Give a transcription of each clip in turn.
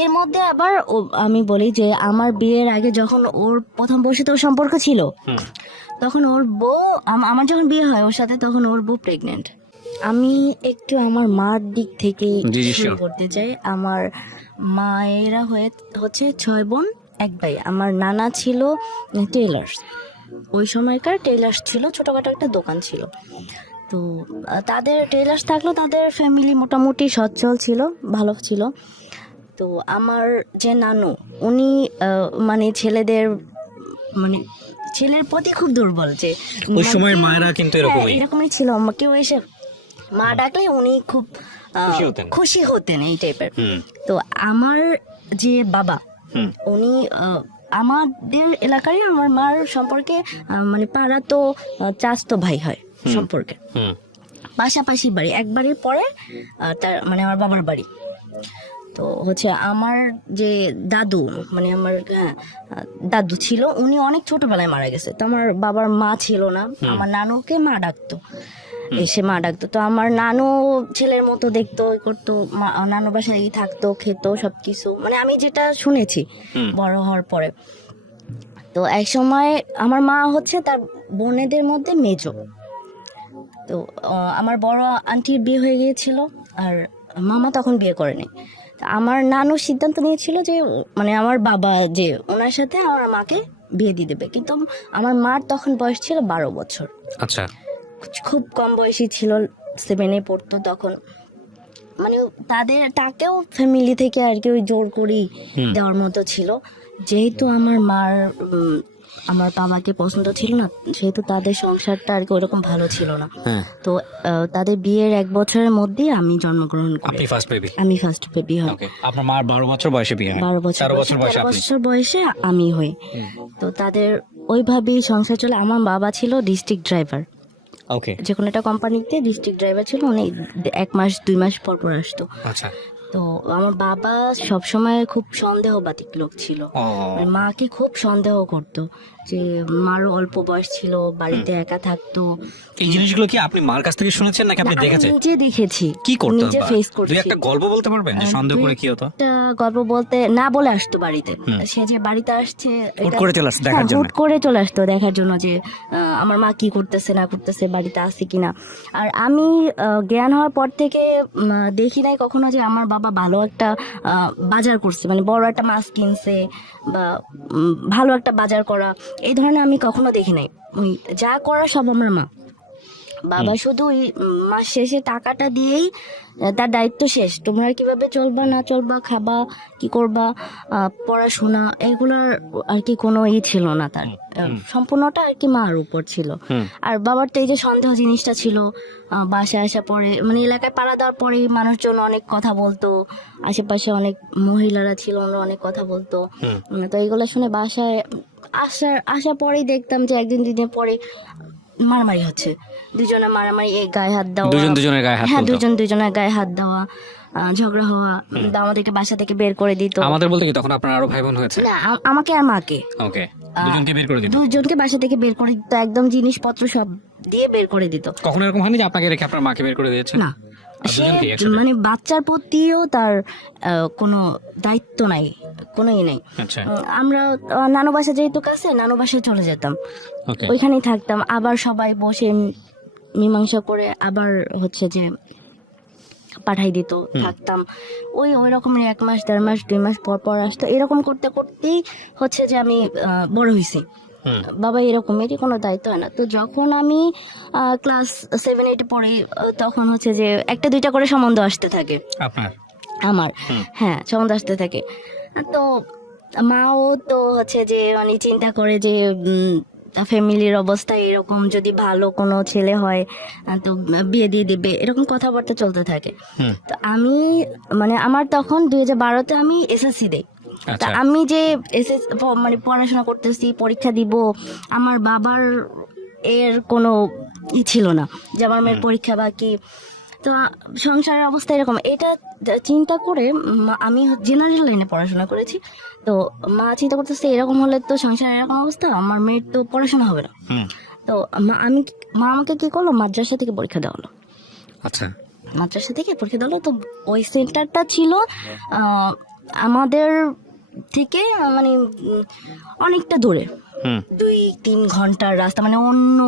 এর মধ্যে আবার আমি বলি যে আমার বিয়ের আগে যখন ওর প্রথম বউর সাথে ওর সম্পর্ক ছিল, তখন ওর বউ আমার যখন বিয়ে হয় ওর সাথে, তখন ওর বউ প্রেগনেন্ট। আমি একটু আমার মার দিক থেকে শুরু করতে চাই। আমার মায়েরা হচ্ছে 6 বোন 1 ভাই। আমার নানা ছিল টেলার্স, ওই সময়কার টেলার্স ছিল, ছোটখাটো একটা দোকান ছিল। তো তাদের টেলার্স থাকলেও তাদের ফ্যামিলি মোটামুটি সচ্ছল ছিল, ভালো ছিল। তো আমার যে নানু, উনি মানে ছেলের প্রতি খুব দুর্বল, যে ওই সময়ের মায়েরা কিন্তু এরকমই ছিল। কেউ এসে মা ডাকলে উনি খুব খুশি হতেন এই টাইপের। তো আমার যে বাবা, উনি আমাদের এলাকারই আমার মার সম্পর্কে মানে পাড়া তো চাচাতো ভাই হয় সম্পর্কে, পাশাপাশি বাড়ি, এক বাড়ির পরে তার মানে আমার বাবার বাড়ি। তো হচ্ছে আমার যে দাদু, মানে আমার দাদু ছিল, উনি অনেক ছোটবেলায় মারা গেছে। তো আমার বাবার মা ছিল না, আমার নানুকে মা ডাকতো, এসে মা ডাকতো। তো আমার নানু ছেলের মতো দেখতো, করতো, নানু বাসায় থাকতো, খেত সবকিছু, মানে আমি যেটা শুনেছি বড় হওয়ার পরে। তো এক সময় আমার মা হচ্ছে তার বোনেদের মধ্যে মেজো। তো আমার বড় আন্টির বিয়ে হয়ে গিয়েছিল, আর মামা তখন বিয়ে করেনি। আমার নানু সিদ্ধান্ত নিয়েছিল যে মানে আমার বাবা যে ওনার সাথে আমার মাকে বিয়ে দিয়ে দেবে। কিন্তু আমার মার তখন বয়স ছিল 12 বছর। আচ্ছা, খুব কম বয়সী ছিল, 7-এ পড়তো তখন। মানে তাকেও ফ্যামিলি থেকে আর কি ওই জোর করেই দেওয়ার মতো ছিল। যেহেতু আমার মার আমার বাবাকে পছন্দ ছিল না, সেহেতু তাদের সংসারটা আর কি ওরকম ভালো ছিল না। তো তাদের বিয়ের 1 বছরের মধ্যেই আমি জন্মগ্রহণ করি। আমি ফার্স্ট বেবি হয়। আপনার মার 12 বছর বয়সে বিয়ে হয়। 12 বছর বয়সে আমি হই। তো তাদের ওইভাবেই সংসার চলে। আমার বাবা ছিল ডিস্ট্রিক্ট ড্রাইভার, যে কোনো একটা কোম্পানিতে ডিস্ট্রিক্ট ড্রাইভার ছিল। উনি 1 মাস 2 মাস পর পর আসতো। আচ্ছা। তো আমার বাবা সবসময় খুব সন্দেহবাতিক লোক ছিল, মাকে খুব সন্দেহ করতো, যে মার অল্প বয়স ছিল, বাড়িতে একা থাকতো। এই জিনিসগুলো কি আপনি মার কাছ থেকে শুনেছেন নাকি আপনি দেখেছেন? নিজে দেখেছি, কি করতো, নিজে ফেস করছি। দুই একটা গল্প বলতে পারবেন যে সন্দেহ করে কি হতো? একটা গল্প বলতে না বলে আসতো বাড়িতে, সে যে বাড়িতে আসছে হুট করে চলে আসতো দেখার জন্য, হুট করে চলে আসতো দেখার জন্য যে আমার মা কি করতেছে না করতেছে, বাড়িতে আছে কিনা। আর আমি জ্ঞান হওয়ার পর থেকে দেখি নাই কখনো যে আমার বাবা ভালো একটা বাজার করছে, মানে বড় একটা মাছ কিনছে বা ভালো একটা বাজার করা, এই ধরনের আমি কখনো দেখি নাই। ওই যা করা সব আমার মা। বাবা শুধু ওই মাস শেষে টাকাটা দিয়েই তার দায়িত্ব শেষ। তোমরা কিভাবে চলবা না চলবা, খাবা কি করবা, পড়াশোনা, এগুলোর আর কি কোনো ছিল না তার। সম্পূর্ণটা আর কি মার উপর ছিল। আর বাবার তো এই যে সন্দেহ জিনিসটা ছিল, বাসায় আসা পরে মানে এলাকায় পাড়া দেওয়ার পরে মানুষজন অনেক কথা বলতো, আশেপাশে অনেক মহিলারা ছিল, ওরা অনেক কথা বলতো। তো এইগুলো শুনে বাসায় আসার পরেই দেখতাম যে 1 দিন 2 দিন পরে মারামারি হচ্ছে, দুজনে মারামারি, গায়ে হাত দেওয়া, দুজনের গায়ে হাত, হ্যাঁ দুজনের গায়ে হাত দেওয়া, ঝগড়া হওয়া। আমাদেরকে বাসা থেকে বের করে দিত। আমাদের বলতে কি তখন আপনার আরো ভাই বোন হয়েছে? না, আমাকে আর মাকে, ওকে, দুজনকে বের করে দিত। দুজনকে বাসা থেকে বের করে দিত, একদম জিনিসপত্র সব দিয়ে বের করে দিত। কখনো এরকম হয়নি যে আপনাকে রেখে আপনার মাকে বের করে দিয়েছে? না, মানে বাচ্চার প্রতিও তার কোনো দায়িত্ব নাই, কোনোই নেই। আমরা নানু বাসা যেহেতু কাছে, নানু বাসায় চলে যেতাম, ওইখানেই থাকতাম। আবার সবাই বসে মীমাংসা করে আবার হচ্ছে যে পাঠাই দিত, থাকতাম। ওই রকমের 1 মাস 1.5 মাস 2 মাস পর পর আসতো। এরকম করতে করতেই হচ্ছে যে আমি বড় হয়েছি। বাবা এরকমেরই কোনো দায়িত্ব হয় না। তো যখন আমি ক্লাস 7-8 পড়ি, তখন হচ্ছে যে 1-2টা করে সম্বন্ধ আসতে থাকে আমার, হ্যাঁ সম্বন্ধ আসতে থাকে। তো মাও তো হচ্ছে যে মানে চিন্তা করে যে ফ্যামিলির অবস্থা এরকম, যদি ভালো কোনো ছেলে হয় তো বিয়ে দিয়ে দেবে, এরকম কথাবার্তা চলতে থাকে। তো আমি মানে আমার তখন 2012-তে আমি এসএসসি দেই। তা আমি যে মানে পড়াশোনা করতেছি, পরীক্ষা দিব, আমার বাবার এর কোনো ছিল না যে আমার মেয়ের পরীক্ষা বাকি। তো সংসারের অবস্থা এরকম, এটা চিন্তা করে আমি জেনারেল লাইনে পড়াশোনা করেছি। তো মা চিন্তা করতেছে এরকম হলে তো সংসারের এরকম অবস্থা, আমার মেয়ের তো পড়াশোনা হবে না। তো মা আমাকে কি করলো, মাদ্রাসা থেকে পরীক্ষা দেওয়া হলো। মাদ্রাসা থেকে পরীক্ষা দেওয়া হলো। তো ওই সেন্টারটা ছিল আমাদের থেকে মানে অনেকটা দূরে, হুম 2-3 ঘন্টার রাস্তা, মানে অন্য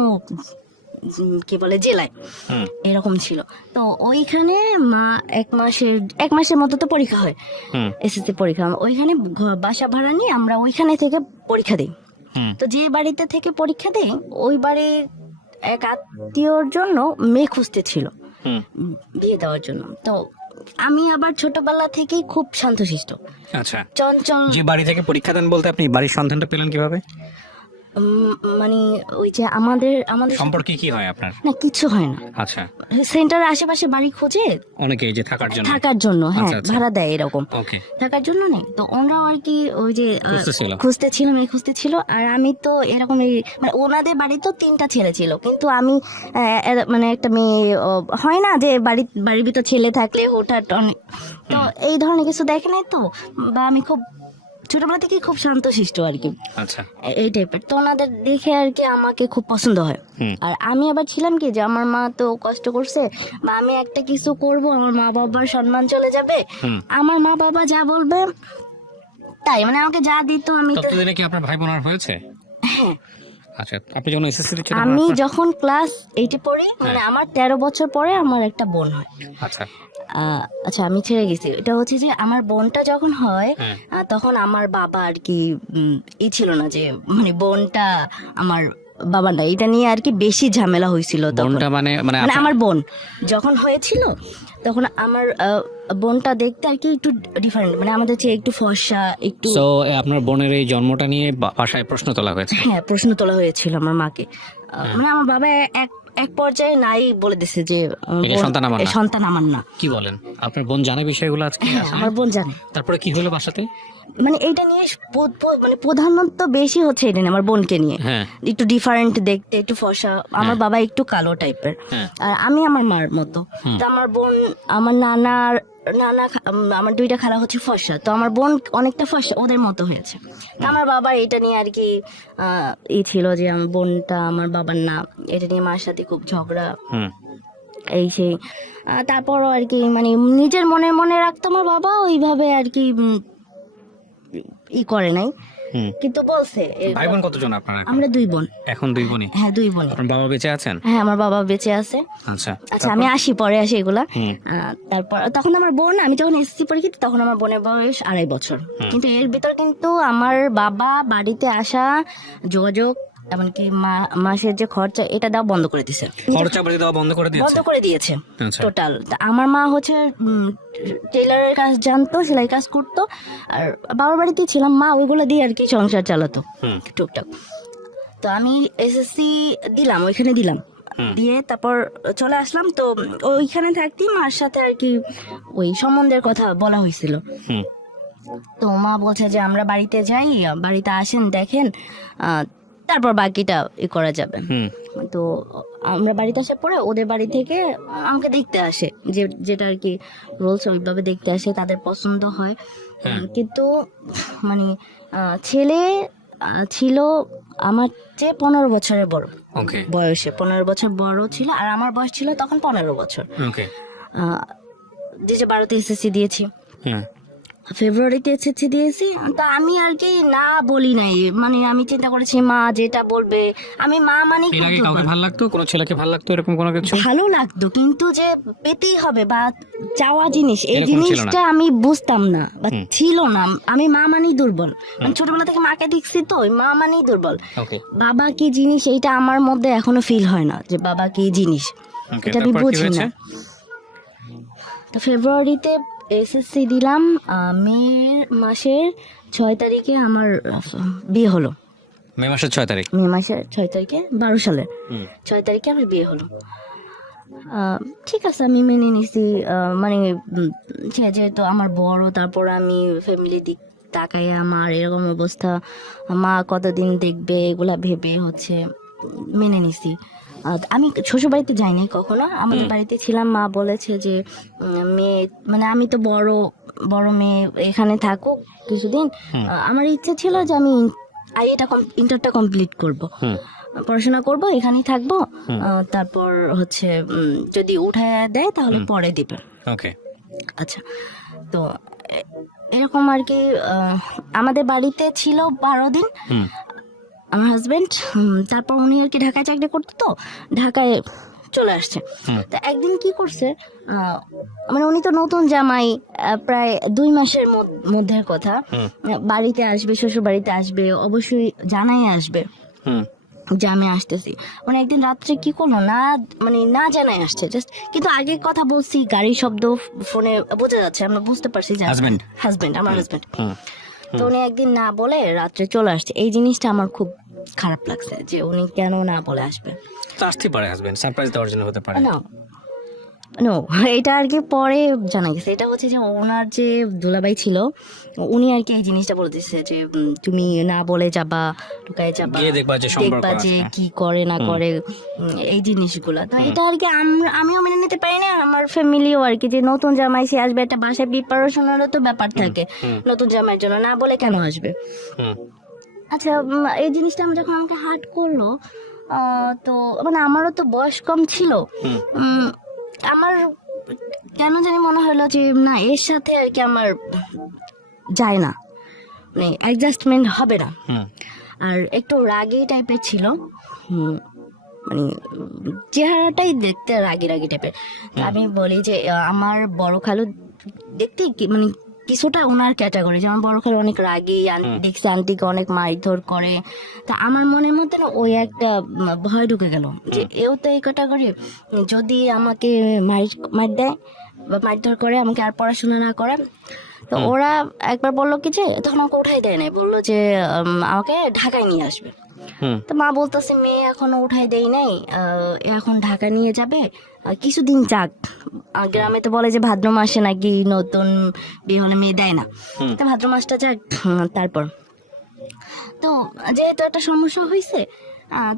কি বলে জেলায় হুম এরকম ছিল। তো ওইখানে মা এক মাসের মতো তো পরীক্ষা হয়, হুম এসএসসি পরীক্ষা। ওইখানে বাসা ভাড়া নিয়ে আমরা ওইখানে থেকে পরীক্ষা দিই। হুম তো যে বাড়িতে থেকে পরীক্ষা দিই ওই বাড়ির এক আত্মীয়র জন্য মেয়ে খুঁজতে ছিল হুম বিয়ে দেওয়ার জন্য। তো আমি আবার ছোটবেলা থেকেই খুব শান্তশিষ্ট, আচ্ছা, চঞ্চল। যে বাড়ি থেকে পরীক্ষা দেন বলতে আপনি বাড়ির সন্ধানটা পেলেন কিভাবে? মানে ওই যে আমাদের সম্পর্কে কি হয় আপনার? না, কিছু হয় না, আচ্ছা, সেন্টারের আশেপাশে বাড়ি খোঁজে অনেকে এই যে থাকার জন্য। হ্যাঁ, আচ্ছা, আচ্ছা। ভাড়া দেয় এরকম, ওকে, থাকার জন্য নেই। তো ওনারাও আর কি ওই যে খুঁজতেছিল। খুঁজতেছিল। আর আমি তো এরকম মানে ওনাদের বাড়ি তো 3টা ছেলে ছিল, কিন্তু আমি মানে একটা মেয়ে, হয় না যে বাড়ির ভিতর ছেলে থাকলে হঠাৎ অনেক, তো এই ধরনের কিছু দেখে নাই তো, বা আমি খুব ছোটবেলা থেকে খুব শান্তশিষ্ট আর কি, আচ্ছা, এই টাইপের। তো ওনাদের দেখে আর কি আমাকে খুব পছন্দ হয়। হুম আর আমি আবার ছিলাম কি যে আমার মা তো কষ্ট করছে, বা আমি একটা কিছু করব আমার মা বাবার সম্মান চলে যাবে, হুম। আমার মা বাবা যা বলবে তাই, মানে আমাকে যা দিত আমি তো। ততদিনে কি আপনার ভাই বোন আর হয়েছে? হ্যাঁ, আচ্ছা, আপনি যখন এসএসসি দিচ্ছেন আমি যখন ক্লাস 8-এ পড়ি, মানে আমার 13 বছর পরে আমার একটা বোন হয়। আচ্ছা, আচ্ছা, আমি ছেড়ে গেছি। এটা হচ্ছে যে আমার বোনটা যখন হয়, হ্যাঁ। তখন আমার বাবা আর কি ছিল না যে মানে বোনটা আমার বাবা না, এটা নিয়ে আর কি বেশি ঝামেলা হয়েছিল তখন। বোনটা মানে মানে আমার বোন যখন হয়েছিল তখন আমার বোনটা দেখতে আর কি একটু ডিফারেন্ট, মানে আমাদের চেয়ে একটু ফর্সা, একটু। সো আপনার বোনের এই জন্মটা নিয়ে বাসায় প্রশ্ন তোলা হয়েছে? হ্যাঁ, প্রশ্ন তোলা হয়েছিল আমার মাকে। মানে আমার বাবা এক পর্যায়ে নাই বলে দিছে যে এটা সন্তান আমার না। সন্তান আমার না। কি বলেন? আপনার বোন জানে বিষয়গুলো আজকে? হ্যাঁ, আমার বোন জানে। তারপরে কি হলো বাসাতে? মানে এইটা নিয়ে মানে প্রধানত বেশি হচ্ছে এটা নিয়ে, আমার বোনকে নিয়ে। হ্যাঁ, একটু ডিফারেন্ট দেখতে, একটু ফর্সা, আমার বাবা একটু কালো টাইপের, হ্যাঁ। আর আমি আমার মার মতো। তো আমার বোন, আমার নানা, আমার 2টা খালা হচ্ছে ফর্সা, তো আমার বোন অনেকটা ফর্সা ওদের মতো হয়েছে। তো আমার বাবা এটা নিয়ে আর কি ছিল যে আমার বোনটা আমার বাবার না, এটা নিয়ে মার সাথে খুব ঝগড়া, হুম এই সেই। তারপরও আর কি মানে নিজের মনে মনে রাখতো আমার বাবা, ওইভাবে আর কি করে নাই, হুম। কিন্তু বলছে। ভাই বোন কতজন আপনারা? আমরা 2 বোন। এখন 2 বোনই? হ্যাঁ, 2 বোন। আপনার বাবা বেঁচে আছেন? হ্যাঁ, আমার বাবা বেঁচে আছে। আচ্ছা, আচ্ছা, আমি পরে আসি এগুলা। হুম। তারপর তখন আমার বোন, আমি যখন এসএসসি পরীক্ষা দিই, তখন আমার বোনের বয়স 2.5 বছর। কিন্তু এর ভিতর কিন্তু আমার বাবা বাড়িতে আসা, যোগাযোগ, এমনকি মাসের যে খরচা, এটা দেওয়া বন্ধ করে দিয়েছে। খরচা বাড়ি দেওয়া বন্ধ করে দিয়েছে? আচ্ছা। টোটাল। আমার মা হচ্ছে টেলারের কাজ জানতো, সেলাই কাজ করতো, আর বাবার বাড়িতেই ছিলাম, মা ওইগুলো দিয়ে আর কি সংসার চালাতো হুম টুকটাক। তো আমি এসএসসি দিলাম, ওইখানে দিলাম, দিয়ে তারপর চলে আসলাম। তো ওইখানে থাকতেই মার সাথে আর কি ওই সম্বন্ধের কথা বলা হয়েছিল। হুম তো মা বলছে যে আমরা বাড়িতে যাই, বাড়িতে আসেন, দেখেন, তারপর বাকিটা করা যাবে। হুম তো আমরা বাড়িতে আসার পরে ওদের বাড়ি থেকে আমাকে দেখতে আসে, যেটা আর কি রোলস, ওইভাবে দেখতে আসে, তাদের পছন্দ হয়। কিন্তু মানে ছেলে ছিল আমার চেয়ে 15 বছরের বড়, ওকে, বয়সে 15 বছর বড় ছিল, আর আমার বয়স ছিল তখন 15 বছর। ওকে, যে 12তে এসএসসি দিয়েছি, হুম। ফেব্রুয়ারিতে এসএসসি দিয়েছি। তো আমি আর কি না বলি নাই, মানে আমি চিন্তা করেছি মা যেটা বলবে, আমি মা মানে এর আগে কাউকে ভালো লাগতো, কোনো ছেলেকে ভালো লাগতো এরকম কোনো কিছু? ভালো লাগতো, কিন্তু যে পেতেই হবে বা চাওয়া জিনিস, এই এরকম ছিল না। জিনিসটা আমি বুঝতাম না বা ছিল না। আমি মা মানেই দুর্বল, আমি ছোটবেলা থেকে মাকে দেখছি, তো ওই মা মানেই দুর্বল। ওকে, বাবা কি জিনিস এইটা আমার মধ্যে এখনো ফিল হয় না, যে বাবা কি জিনিস, ওকে। এটা আমি তারপর কি বুঝি হয়েছে? না। তো ফেব্রুয়ারিতে এসএসসি দিলাম, মে মাসের 6 তারিখে আমার বিয়ে হলো। মে মাসের 6 তারিখ? মে মাসের 6 তারিখে, 12 সালের হুম 6 তারিখে আমার বিয়ে হলো। ঠিক আছে, আমি মেনে নিছি। মানে যেহেতু আমার বড়, তারপর আমি ফ্যামিলির দিক তাকাই, আমার এরকম অবস্থা, মা কতদিন দেখবে, এগুলা ভেবে হচ্ছে মেনে নিছি। আমি শ্বশুর বাড়িতে যাইনি কখনো, আমাদের বাড়িতে ছিলাম। মা বলেছে যে মেয়ে, মানে আমি তো বড় মেয়ে, এখানে থাকুক কিছুদিন। আমার ইচ্ছা ছিল যে আমি ইন্টারটা কমপ্লিট করব, পড়াশোনা করব, এখানেই থাকবো। তারপর হচ্ছে যদি উঠায় দেয় তাহলে পরে দিবে। ওকে, আচ্ছা, তো এরকম আর কি আমাদের বাড়িতে ছিল 12 দিন আমার হাজবেন্ড। তারপর উনি আর কি ঢাকায় চাকরি করতো, তো ঢাকায় চলে আসছে। তা একদিন কি করছে, মানে উনি তো নতুন জামাই, প্রায় 2 মাসের মধ্যের কথা, বাড়িতে আসবে, শ্বশুর বাড়িতে আসবে, অবশ্যই জানাই আসবে যে আমি আসতেছি। মানে একদিন রাত্রে কি করলো, মানে না জানাই আসছে জাস্ট, কিন্তু আগে কথা বলছি, গাড়ির শব্দ ফোনে বোঝা যাচ্ছে, আমরা বুঝতে পারছি যে হাজবেন্ড, আমার হাজবেন্ড। তো উনি একদিন না বলে রাত্রে চলে আসছে। এই জিনিসটা আমার খুব খারাপ লাগছে যে উনি কেন না বলে আসবে। আসতে পারে হাজবেন্ড সারপ্রাইজ দেওয়ার জন্য, হতে পারে। নো, এটা আর কি পরে জানা গেছে। এটা হচ্ছে যে ওনার যে দুলাভাই ছিল, উনি আর কি এই জিনিসটা বলে দিচ্ছে যে তুমি না বলে যাবা, ঢুকায় যাবা, দেখবা যে কি করে না করে, এই জিনিসগুলো। তো এটা আর কি আমিও মেনে নিতে পারি না, আমার ফ্যামিলিও আর কি, যে নতুন জামাই সে আসবে, একটা বাসায় প্রিপারেশনেরও তো ব্যাপার থাকে নতুন জামাইয়ের জন্য, না বলে কেন আসবে। আচ্ছা, এই জিনিসটা আমি যখন আমাকে হার্ট করলো, তো মানে আমারও তো বয়স কম ছিল, আমার কেন জানি মনে হলো যে না, এর সাথে আর কি আমার যায় না, মানে অ্যাডজাস্টমেন্ট হবে না। আর একটু রাগী টাইপের ছিল, মানে চেহারাটাই দেখতে রাগী টাইপের। আমি বলি যে আমার বড় খালু দেখতে মানে কিছুটা ওনার ক্যাটাগরি, যেমন বড় খালু অনেক রাগী, দেখছি আন্টিকে অনেক মারধর করে। তা আমার মনের মধ্যে না ওই একটা ভয় ঢুকে গেল যে এও তো এই ক্যাটাগরি, যদি আমাকে মার দেয় বা মারধর করে, আমাকে আর পড়াশোনা না করে। তো ওরা একবার বললো কি যে, তখন আমাকে উঠাই দেয় নাই, বললো যে আমাকে ঢাকায় নিয়ে আসবে। তো মা বলতেছে মেয়ে এখনো উঠাই দেই নাই, এখন ঢাকা নিয়ে যাবে, কিছুদিন যাক। গ্রামে তো বলে যে ভাদ্র মাসে নাকি নতুন বিয়ে হলে মেয়ে দেয় না, তো ভাদ্র মাসটা যাক। তারপর তো যেহেতু একটা সমস্যা হয়েছে,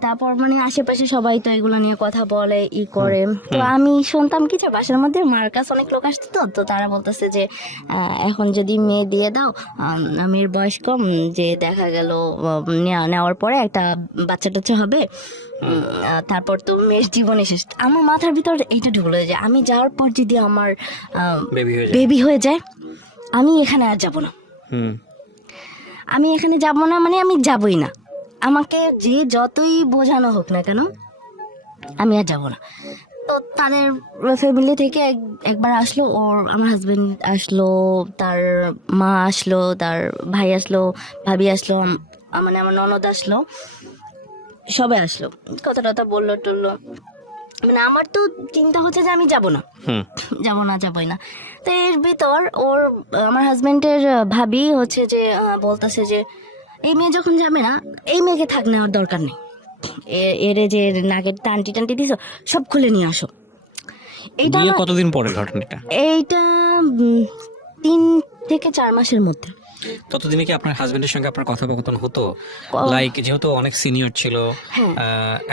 তারপর মানে আশেপাশে সবাই তো এগুলো নিয়ে কথা বলে, করে। তো আমি শুনতাম কি যে বাসার মধ্যে মার কাছে অনেক লোক আসতো, তো তারা বলতেছে যে এখন যদি মেয়ে দিয়ে দাও, মেয়ের বয়স কম, যে দেখা গেল নেওয়ার পরে একটা বাচ্চা টাচ্চা হবে, তারপর তো মেয়ের জীবনে শেষ। আমার মাথার ভিতর এইটা ঢুকলো যে আমি যাওয়ার পর যদি আমার বেবি হয়ে যায়, আমি এখানে আর যাব না, আমি এখানে যাব না, মানে আমি যাবই না, আমাকে যে যতই বোঝানো হোক না কেন আমি আর যাব না। তো তাদের ফ্যামিলি থেকে একবার আসলো, আমার হাজবেন্ড আসলো, তার মা আসলো, তার ভাই আসলো, ভাবি আসলো, মানে আমার ননদ আসলো, সবাই আসলো, কথা টথা বললো টললো। মানে আমার তো চিন্তা হচ্ছে যে আমি যাবই না। তো এর ভিতর আমার হাজবেন্ডের ভাবি হচ্ছে যে বলতেছে যে এই মেয়ে যখন যাবে না, এই মেয়েকে থাক নেওয়ার দরকার নেই, এরে যে নাকের টান্টি দিছো সব খুলে নিয়ে আসো। এইটা কতদিন পরে ঘটনাটা? এইটা 3 থেকে 4 মাসের মধ্যে। ততদিনে কি আপনার হাজবেন্ডের সঙ্গে আপনার কথোপকথন হতো? লাইক যেহেতু অনেক সিনিয়র ছিল,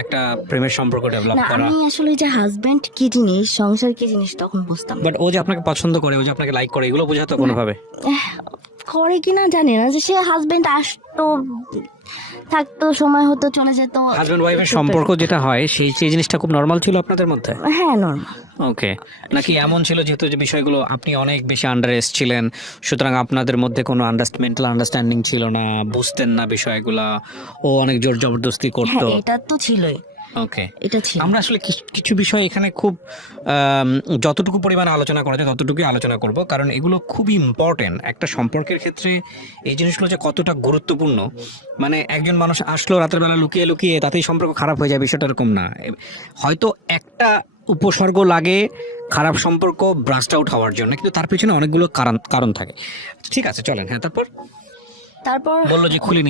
একটা প্রেমের সম্পর্ক ডেভেলপ করা। আমি আসলে যে হাজবেন্ড কি জিনিস, সংসার কি জিনিস তখন বুঝতাম। বাট ও যে আপনাকে পছন্দ করে, ও যে আপনাকে লাইক করে, এগুলো বোঝাতো কোনোভাবে? করে কিনা জানি না, যে সে হাজবেন্ড আসতো, থাকতো, সময় হতো, চলে যেত। হাজবেন্ড ওয়াইফের সম্পর্ক যেটা হয়, সেই জিনিসটা খুব নরমাল ছিল আপনাদের মধ্যে? হ্যাঁ, নরমাল। ওকে, নাকি এমন ছিল যেহেতু যে বিষয়গুলো আপনি অনেক বেশি আন্ডার এস্ট ছিলেন, সুতরাং আপনাদের মধ্যে কোনো মেন্টাল আন্ডারস্ট্যান্ডিং ছিল না, বুঝতেন না বিষয়গুলা, ও অনেক জোর জবরদস্তি করতো? এটা তো ছিলই। ওকে, এটা ছিল। আমরা আসলে কিছু বিষয় এখানে খুব যতটুকু পরিমাণে আলোচনা করা যায় ততটুকুই আলোচনা করব, কারণ এগুলো খুবই ইম্পর্টেন্ট একটা সম্পর্কের ক্ষেত্রে। এই জিনিসগুলো যে কতটা গুরুত্বপূর্ণ, মানে একজন মানুষ আসলো রাতের বেলা লুকিয়ে তাতেই সম্পর্ক খারাপ হয়ে যায়, বিষয়টা এরকম না। হয়তো একটা উপসর্গ লাগে খারাপ সম্পর্ক ব্রাস্ট আউট হওয়ার জন্য, কিন্তু তার পিছনে অনেকগুলো কারণ থাকে। ঠিক আছে, চলেন। হ্যাঁ, তারপর বললো যে খুলে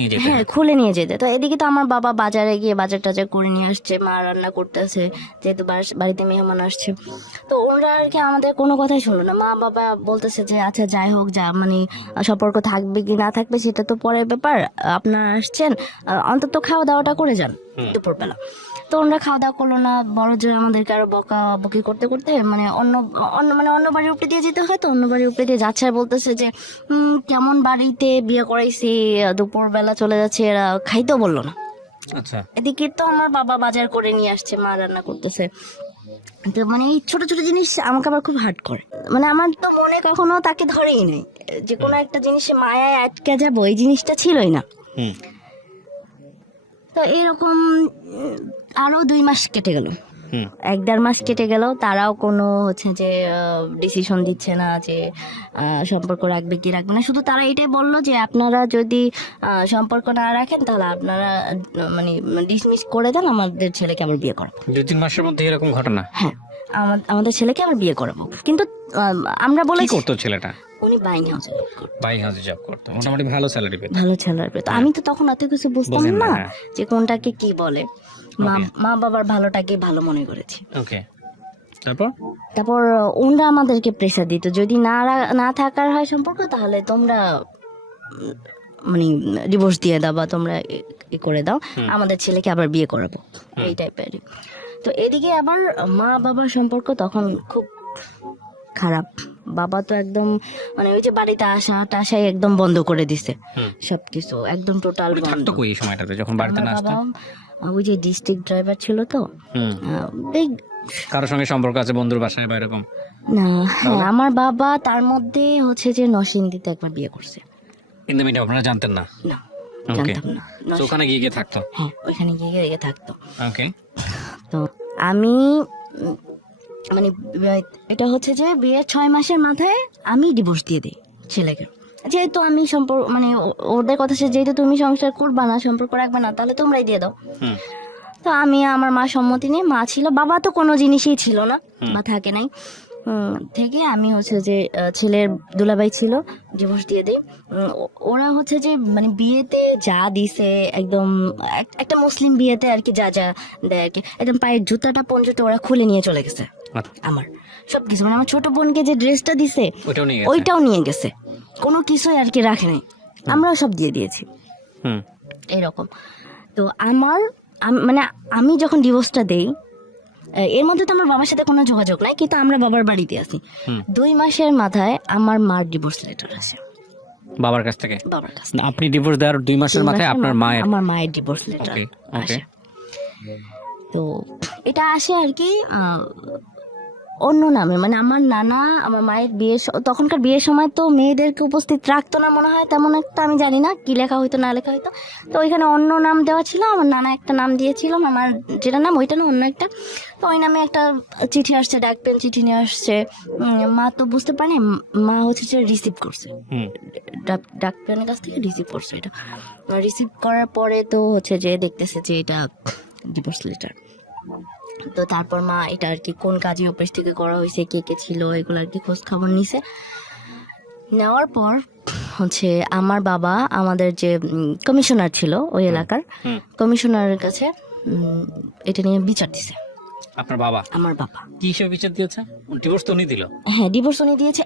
নিয়ে যেতে। তো এদিকে তো আমার বাবা বাজারে গিয়ে বাজার টাজার করে নিয়ে আসছে, মা রান্না করতেছে, যেহেতু বাড়িতে মেহমান আসছে। তো ওরা আর কি আমাদের কোনো কথাই শুনলো না। মা বাবা বলতেছে যে আচ্ছা যাই হোক, মানে সম্পর্ক থাকবে কি না থাকবে সেটা তো পরের ব্যাপার, আপনারা আসছেন, অন্তত খাওয়া দাওয়াটা করে যান দুপুরবেলা। তো ওরা খাওয়া দাওয়া করলো না, বড় জোর আমাদেরকে আরো বকি করতে মানে অন্য বাড়ির উপরে দিয়ে যেতে হয়, তো অন্য বাড়ির উপরে দিয়ে যাচ্ছে, আর বলতেছে যে কেমন বাড়িতে বিয়ে করাইছি, দুপুরবেলা চলে যাচ্ছে, এরা খাইতেও বললো না। আচ্ছা, এদিকে তো আমার বাবা বাজার করে নিয়ে আসছে, মা রান্না করতেছে। তো মানে এই ছোট ছোট জিনিস আমাকে আবার খুব হার্ট করে, মানে আমার তো মনে কখনো তাকে ধরেই নাই যে কোনো একটা জিনিসে মায়ায় আটকে যাবো, এই জিনিসটা ছিলই না। তো এরকম আরো 2 মাস কেটে গেল, 1-1.5 মাস কেটে গেল, তারাও কোনো হচ্ছে যে ডিসিশন দিচ্ছে না যে সম্পর্ক রাখবে কি রাখবে না। শুধু তারা এটাই বললো যে আপনারা যদি সম্পর্ক না রাখেন তাহলে আপনারা মানে ডিসমিস করে দেন, আমাদের ছেলেকে আবার বিয়ে করাবো। 2-3 মাসের মধ্যে এরকম ঘটনা? হ্যাঁ, আমাদের ছেলেকে আবার বিয়ে করাবো। কিন্তু আমরা বলে কি করতো ছেলেটা? উনি বাইং হাউসে জব করতো, মোটামুটি ভালো স্যালারি পেত। ভালো স্যালারি পেত। আমি তো তখন অত কিছু বুঝতাম না যে কোনটাকে কি বলে। মা বাবার ভালোটাকে ভালো মনে করেছি। ওকে, তারপর ওনরা আমাদেরকে প্রেসার দিত, যদি না থাকার হয় সম্পর্ক তাহলে তোমরা মানে ডিভোর্স দিয়ে দাও বা তোমরা করে দাও, আমাদের ছেলেকে আবার বিয়ে করাবো, এই টাইপের। তো এদিকে আবার মা বাবার সম্পর্ক তখন খুব খারাপ। বাবা তো একদম মানে ওই যে বাড়িতে আসাই একদম বন্ধ করে দিছে, সবকিছু একদম টোটাল বন্ধ। ওই সময়টাতে যখন বাড়িতে না আসতো, ওই যে ডিস্ট্রিক্ট ড্রাইভার ছিল তো, কারোর সঙ্গে সম্পর্ক আছে বন্ধুর বাসায় বা এরকম না? হ্যাঁ, আমার বাবা তার মধ্যে হচ্ছে যে নরসিংদীতে একবার বিয়ে করছে। কিন্তু মিডিয়া আপনারা জানতেন না? না, জানতাম না। তো ওখানে গিয়ে থাকতো? হ্যাঁ, ওখানে গিয়ে থাকতো। ওকে। তো আমি মানে এটা হচ্ছে যে বিয়ের 6 মাসের মাথায় আমি ডিভোর্স দিয়ে দিই ছেলেকে, যেহেতু আমি সম্পর্ক মানে ওদের কথা সে যেহেতু তুমি সংসার করবা না, সম্পর্ক রাখবে না, তাহলে তোমরাই দিয়ে দাও। তো আমি আমার মা সম্মতি নিয়ে, মা ছিল, বাবা তো কোনো জিনিসই ছিল না বা থাকে নাই, থেকে আমি হচ্ছে যে ছেলের দুলাভাই ছিল, ডিভোর্স দিয়ে দিই। ওরা হচ্ছে যে মানে বিয়েতে যা দিছে একদম একটা মুসলিম বিয়েতে আর কি, যা যা দেয় আর কি, একদম পায়ের জুতাটা পর্যন্ত ওরা খুলে নিয়ে চলে গেছে। আমার সবকিছু মানে আমার ছোট বোনকে যে ড্রেসটা দিছে ওইটাও নিয়ে গেছে, কোনো কিছুই আর কি রাখে নাই, আমরাও সব দিয়ে দিয়েছি এইরকম। তো মানে আমি যখন ডিভোর্সটা দেই, এর মধ্যে তো আমার বাবার সাথে কোনো যোগাযোগ নাই, কিন্তু আমরা বাবার বাড়িতে আছি। 2 মাসের মাথায় আমার মার ডিভোর্স লেটার আসে বাবার কাছ থেকে। বাবার কাছ আপনি ডিভোর্স দেওয়ার 2 মাসের মাথায় আমার মায়ের ডিভোর্স লেটার আসে। তো এটা আসে আর কি অন্য নামে, মানে আমার নানা আমার মায়ের তখনকার বিয়ের সময় তো মেয়েদেরকে উপস্থিত রাখতো না মনে হয় তেমন একটা, আমি জানি না কি লেখা হইতো না লেখা হইতো। তো ওইখানে অন্য নাম দেওয়া ছিল, আমার নানা একটা নাম দিয়েছিল, আমার যেটা নাম ওইটা না অন্য একটা। তো ওই নামে একটা চিঠি আসছে, ডাক পেন চিঠি নিয়ে আসছে। মা তো বুঝতে পারেনি, মা হচ্ছে যে রিসিভ করছে, ডাক পেনের কাছ থেকে রিসিভ করছে। এটা রিসিভ করার পরে তো হচ্ছে যে দেখতেছে যে এটা ডিভোর্স লেটার। তো তারপর মা এটা আর কি কোন কাজে অফিস থেকে করা হয়েছে, কে কে ছিল, এগুলো আর কি খোঁজ খবর নিছে। নেওয়ার পর হচ্ছে আমার বাবা আমাদের যে কমিশনার ছিল ওই এলাকার কমিশনারের কাছে এটা নিয়ে বিচার দিছে। আপনার বাবা? আমার বাবা। কি হিসেবে বিচার দিয়েছে? ডিভোর্স তো উনি দিল? হ্যাঁ, ডিভোর্স উনি দিয়েছে।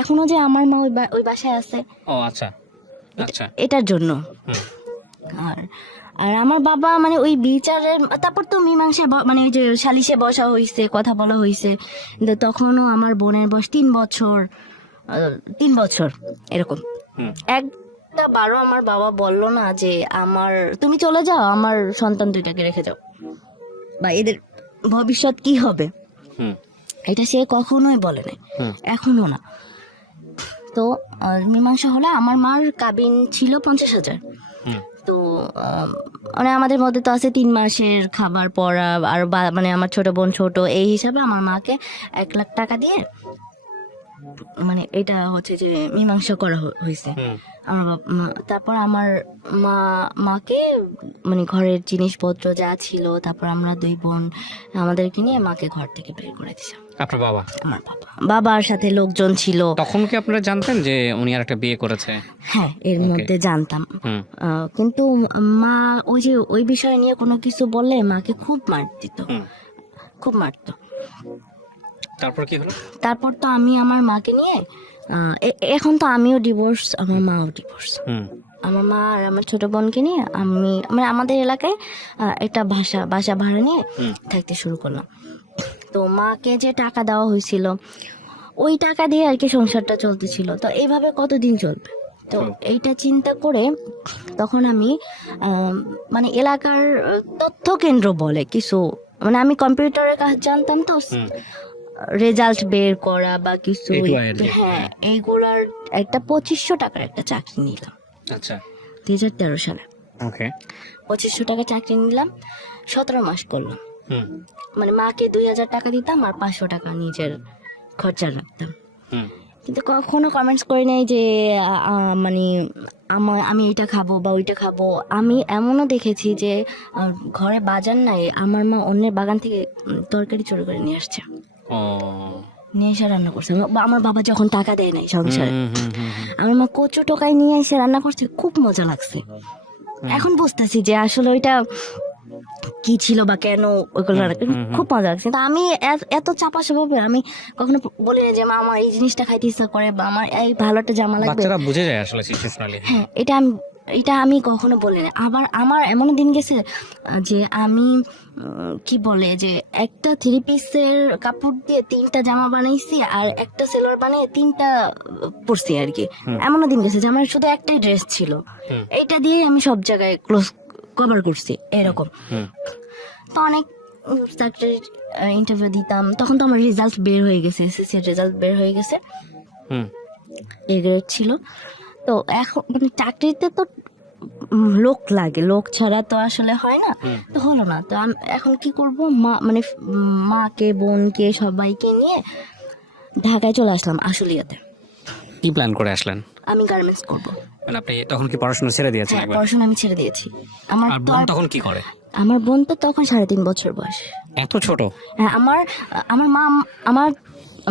এখনো যে আমার মা ওই বাসায় আছে। ও আচ্ছা আচ্ছা, এটার জন্য। আর আমার বাবা মানে ওই বিচারের তারপর তো মীমাংসা মানে ওই যে সালিশে বসা হয়েছে, কথা বলা হয়েছে। কিন্তু তখনও আমার বোনের বয়স 3 বছর এরকম। একটা বারো আমার বাবা বললো না যে তুমি চলে যাও, আমার সন্তান 2টাকে রেখে যাও, বা এদের ভবিষ্যৎ কি হবে, এটা সে কখনোই বলে নাই, এখনো না। তো মীমাংসা হলো, আমার মার কাবিন ছিল 50,000। তো মানে আমাদের মধ্যে তো আছে 3 মাসের খাবার পড়া, আর মানে আমার ছোট বোন ছোট, এই হিসাবে আমার মাকে 1 লাখ টাকা দিয়ে মানে এটা হচ্ছে যে মীমাংসা করা হয়েছে। তারপর আমার মাকে মানে ঘরের জিনিসপত্র যা ছিল, তারপর আমরা 2 বোন আমাদেরকে নিয়ে মাকে ঘর থেকে বের করে দিয়েছে। আপনার বাবা? আমার বাবার সাথে লোকজন ছিল। তখন কি আপনারা জানতেন যে উনি আর একটা বিয়ে করেছে? হ্যাঁ, এর মধ্যে জানতাম, কিন্তু মা ওই বিষয় নিয়ে কোনো কিছু বললে মাকে খুব মারতো। তারপর কি হলো? তারপর তো আমি আমার মাকে নিয়ে এখন তো আমিও ডিভোর্স, আমার মাও ডিভোর্স। আমার মা আর আমার ছোট বোনকে নিয়ে আমি মানে আমাদের এলাকায় একটা বাসা ভাড়া নিয়ে থাকতে শুরু করলাম। তো মাকে যে টাকা দেওয়া হয়েছিল ওই টাকা দিয়ে আর কি সংসারটা চলতেছিল। তো এইভাবে কতদিন চলবে? তো এইটা চিন্তা করে তখন আমি মানে এলাকার তথ্য কেন্দ্র বলে কিছু মানে আমি কম্পিউটারের কাজ জানতাম তো, রেজাল্ট বের করা বা কিছু, হ্যাঁ এইগুলার একটা 2500 টাকার একটা চাকরি নিলাম। আচ্ছা, 2013 সালে ওকে। 2500 টাকা চাকরি নিলাম, 17 মাস করলাম। মানে মাকে 2000 টাকা দিতাম আর 500 টাকা নিজের খরচা রাখতাম। কিন্তু কখনো কমেন্টস করি নাই যে মানে আমি এটা খাবো বা ওইটা খাবো। আমি এমনও দেখেছি যে ঘরে বাজার নাই, আমার মা অন্যের বাগান থেকে তরকারি চুরি করে নিয়ে আসছে, নিয়ে এসে রান্না করছে। আমার বাবা যখন টাকা দেয় নাই সংসারে, আমার মা কচু টোকাই নিয়ে এসে রান্না করছে, খুব মজা লাগছে। এখন বুঝতেছি যে আসলে ওইটা কি ছিল বা কেন ওইগুলো খুব মজা লাগছে। তো আমি এত চাপা স্বভাবে আমি কখনো বলি না যে মা আমার এই জিনিসটা খাইতে ইচ্ছা করে বা আমার এই ভালো একটা জামা লাগবে। বাচ্চারা বুঝে যায় আসলে সিচুয়েশনালি। হ্যাঁ, এটা আমি কখনো বলি না। আবার আমার এমন দিন গেছে যে আমি কি বলে যে একটা 3 পিসের কাপড় দিয়ে 3টা জামা বানাইছি আর একটা সেলোয়ার বানিয়ে 3টা পরছি আর কি। এমনও দিন গেছে যে আমার শুধু একটাই ড্রেস ছিল, এইটা দিয়ে আমি সব জায়গায় ক্লোজ কভার করছি এরকম। তো অনেক চাকরির ইন্টারভিউ দিতাম, তখন তো আমার রেজাল্ট বের হয়ে গেছে, এসএসসি এর রেজাল্ট বের হয়ে গেছে, এ গ্রেড ছিল। তো এখন মানে চাকরিতে তো লোক লাগে, লোক ছাড়া তো আসলে হয় না, তো হলো না। তো এখন কি করব, মানে মাকে বোনকে সবাইকে নিয়ে ঢাকায় চলে আসলাম আশুলিয়াতে। কি প্ল্যান করে আসলেন? আমি গার্মেন্টস করব। মানে আপনি তখন কি পড়াশোনা ছেড়ে দিয়েছেন? হ্যাঁ, পড়াশোনা আমি ছেড়ে দিয়েছি। আমার বোন তখন কি করে? আমার বোন তো তখন 3.5 বছর বয়স। এত ছোট? হ্যাঁ, আমার মা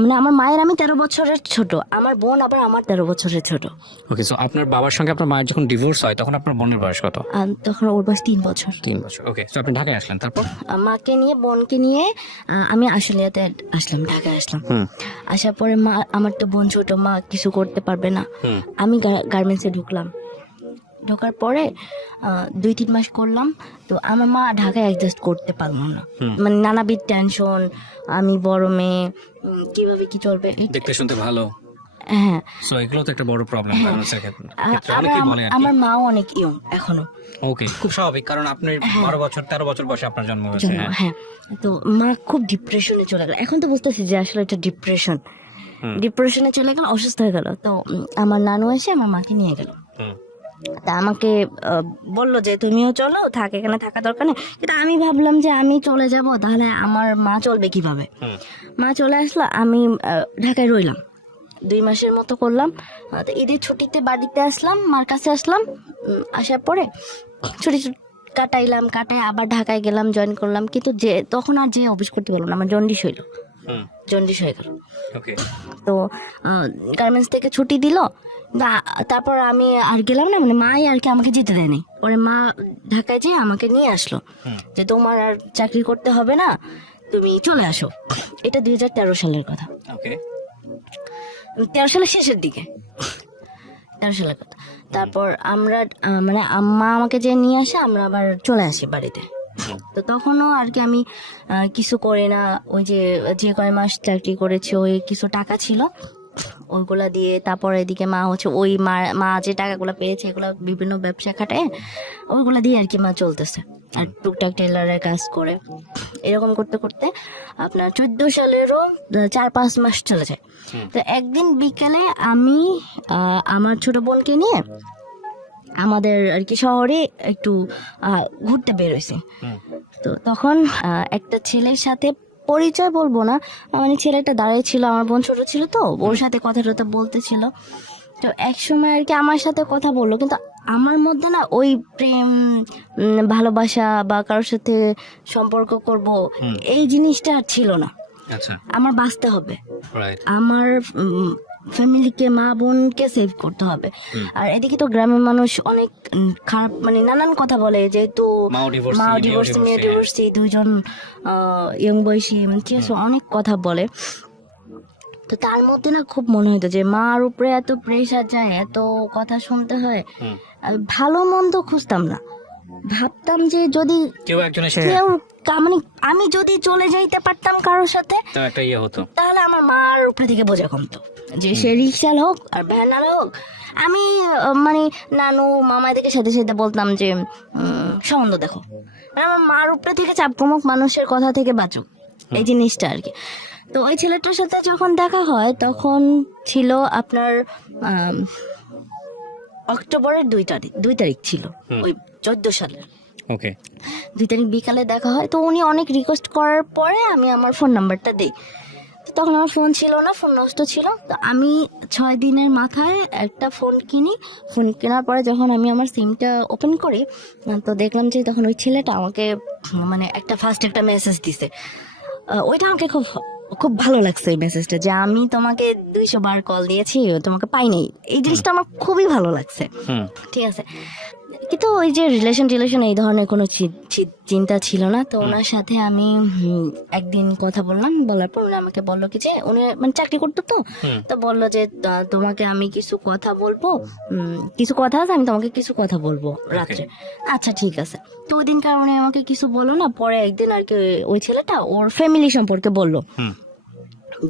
মানে আমার মায়ের আমি 13 বছরের ছোট, আমার বোন আবার আমার 13 বছরের ছোট। ওকে, সো আপনার বাবার সঙ্গে আপনার মায়ের যখন ডিভোর্স হয় তখন আপনার বোনের বয়স কত? তখন ওর বয়স 3 বছর। 3 বছর, ওকে। সো আপনি ঢাকায় আসলেন, তারপর? মাকে নিয়ে বোনকে নিয়ে আমি আশুলিয়াতে আসলাম, ঢাকায় আসলাম। আসার পরে মা, আমার তো বোন ছোট, মা কিছু করতে পারবে না, আমি গার্মেন্টসে ঢুকলাম। ঢোকার পরে 2-3 মাস করলাম, তো আমার মা ঢাকায় অ্যাডজাস্ট করতে পারলো না, মানে নানাবিধ টেনশন, আমি বড় মেয়ে, কিভাবে কি চলবে। দেখতে শুনতে ভালো, হ্যাঁ, সো এগুলো তো একটা বড় প্রবলেম গার্মেন্টসের ক্ষেত্রে। আমার মাও অনেক ইয়ং এখনো। ওকে, খুব স্বাভাবিক, কারণ আপনি 13 বছর বয়সে আপনার জন্ম হয়েছে। হ্যাঁ, তো মা খুব ডিপ্রেশনে চলে গেল। এখন তো বুঝতেছি যে আসলে এটা ডিপ্রেশনে চলে গেল, অসুস্থ হয়ে গেল। তো আমার নানু এসে আমার মাকে নিয়ে গেল। তা আমাকে বললো যে তুমিও চলো, এখানে থাকা দরকার নেই। কিন্তু আমি ভাবলাম যে আমি চলে যাব, তাহলে আমার মা চলবে কিভাবে। মা চলে আসলো, আমি ঢাকায় রইলাম, 2 মাসের মতো করলাম। ঈদের ছুটিতে বাড়িতে আসলাম, মার কাছে আসলাম। আসার পরে ছুটি কাটাই আবার ঢাকায় গেলাম, জয়েন করলাম। কিন্তু তখন আর যে অফিস করতে পারলাম না, আমার জন্ডিস হয়ে গেল। তো গার্মেন্টস থেকে ছুটি দিল, তারপর আমি আর গেলাম না, মানে মাই আর কি আমাকে যেতে দেয়নি। পরে মা ঢাকায় যেয়ে আমাকে নিয়ে আসলো যে তোমার আর চাকরি করতে হবে না, তুমি চলে আসো। এটা 2013 সালের কথা, 13 সালের শেষের দিকে, 13 সালের কথা। তারপর আমরা মানে মা আমাকে যে নিয়ে আসে, আমরা আবার চলে আসি বাড়িতে। তো তখনও আর কি আমি কিছু করি না, ওই যে কয় মাস চাকরি করেছি ওই কিছু টাকা ছিল, ওইগুলা দিয়ে তারপর এদিকে মা হচ্ছে ওই মা যে টাকাগুলো পেয়েছে এগুলো বিভিন্ন ব্যবসা খাটায়, ওইগুলা দিয়ে আর কি মা চলতেছে। আর টুকটাক টেলারের কাজ করে এরকম করতে করতে আপনার 14 সালেরও 4-5 মাস চলে যায়। তো একদিন বিকেলে আমি আমার ছোট বোনকে নিয়ে আমাদের আর কি শহরে একটু ঘুরতে বেরোইছি। তো তখন একটা ছেলের সাথে পরিচয় বলবো না, মানে ছেলেটা দাঁড়িয়ে ছিল, আমার বোন ছোট ছিল তো ওর সাথে কথা বলতেছিল। তো এক সময় আর কি আমার সাথে কথা বললো, কিন্তু আমার মধ্যে না ওই প্রেম ভালোবাসা বা কারোর সাথে সম্পর্ক করব এই জিনিসটা আর ছিল না। আমার বাঁচতে হবে, আমার ফ্যামিলিকে, মা বোনকে সেভ করতে হবে। আর এদিকে তো গ্রামের মানুষ অনেক খারাপ, মানে নানান কথা বলে, যেহেতু মা ডিভোর্সি, মেয়ে ডিভোর্সি, 2জন ইয়ং বয়সী, মানে ঠিক আছে, অনেক কথা বলে। তো তার মধ্যে না খুব মনে হতো যে মার উপরে এত প্রেশার যায়, এত কথা শুনতে হয়। ভালো মন্দ খুঁজতাম না, ভাবতাম যে যদি কেউ মানে আমি যদি চলে যাইতে পারতাম কারোর সাথে, তাহলে আমার মার উপরে থেকে বোঝা কমতো, যে সে রিক্সাল হোক আর ভ্যানার হোক। আমি মানে নানু মামাদেরকে সাথে সাথে বলতাম যে সম্বন্ধ দেখো, মানে আমার মার উপরে থেকে চাপ কমুক, মানুষের কথা থেকে বাঁচুক, এই জিনিসটা আর কি। তো ওই ছেলেটার সাথে যখন দেখা হয় তখন ছিল আপনার অক্টোবরের 2 তারিখ ছিল, ওই 14 সালের। ওকে, 2 তারিখ বিকালে দেখা হয়। তো উনি অনেক রিকোয়েস্ট করার পরে আমি আমার ফোন নাম্বারটা দিই। তো তখন আমার ফোন ছিল না, ফোন নষ্ট ছিল। তো আমি 6 দিনের মাথায় একটা ফোন কিনি। ফোন কেনার পরে যখন আমি আমার সিমটা ওপেন করি, তো দেখলাম যে তখন ওই ছেলেটা আমাকে মানে ফার্স্ট একটা মেসেজ দিছে। ওইটা আমাকে খুব খুব ভালো লাগছে, এই মেসেজটা, যে আমি তোমাকে 200 বার কল দিয়েছি, তোমাকে পাই নাই। এই জিনিসটা আমার খুবই ভালো লাগছে। ঠিক আছে, কিন্তু ওই যে রিলেশন এই ধরনের কোনো চিন্তা ছিল না। তো ওনার সাথে আমি একদিন কথা বললাম, বলার পর উনি আমাকে বললো কি যে উনি মানে চাকরি করতো, তো বললো যে তোমাকে আমি কিছু কথা বলবো, কিছু কথা আছে, আমি তোমাকে কিছু কথা বলবো রাত্রে। আচ্ছা ঠিক আছে। তো ওই দিনকার উনি আমাকে কিছু বললো না, পরে একদিন আর কি ওই ছেলেটা ওর ফ্যামিলি সম্পর্কে বললো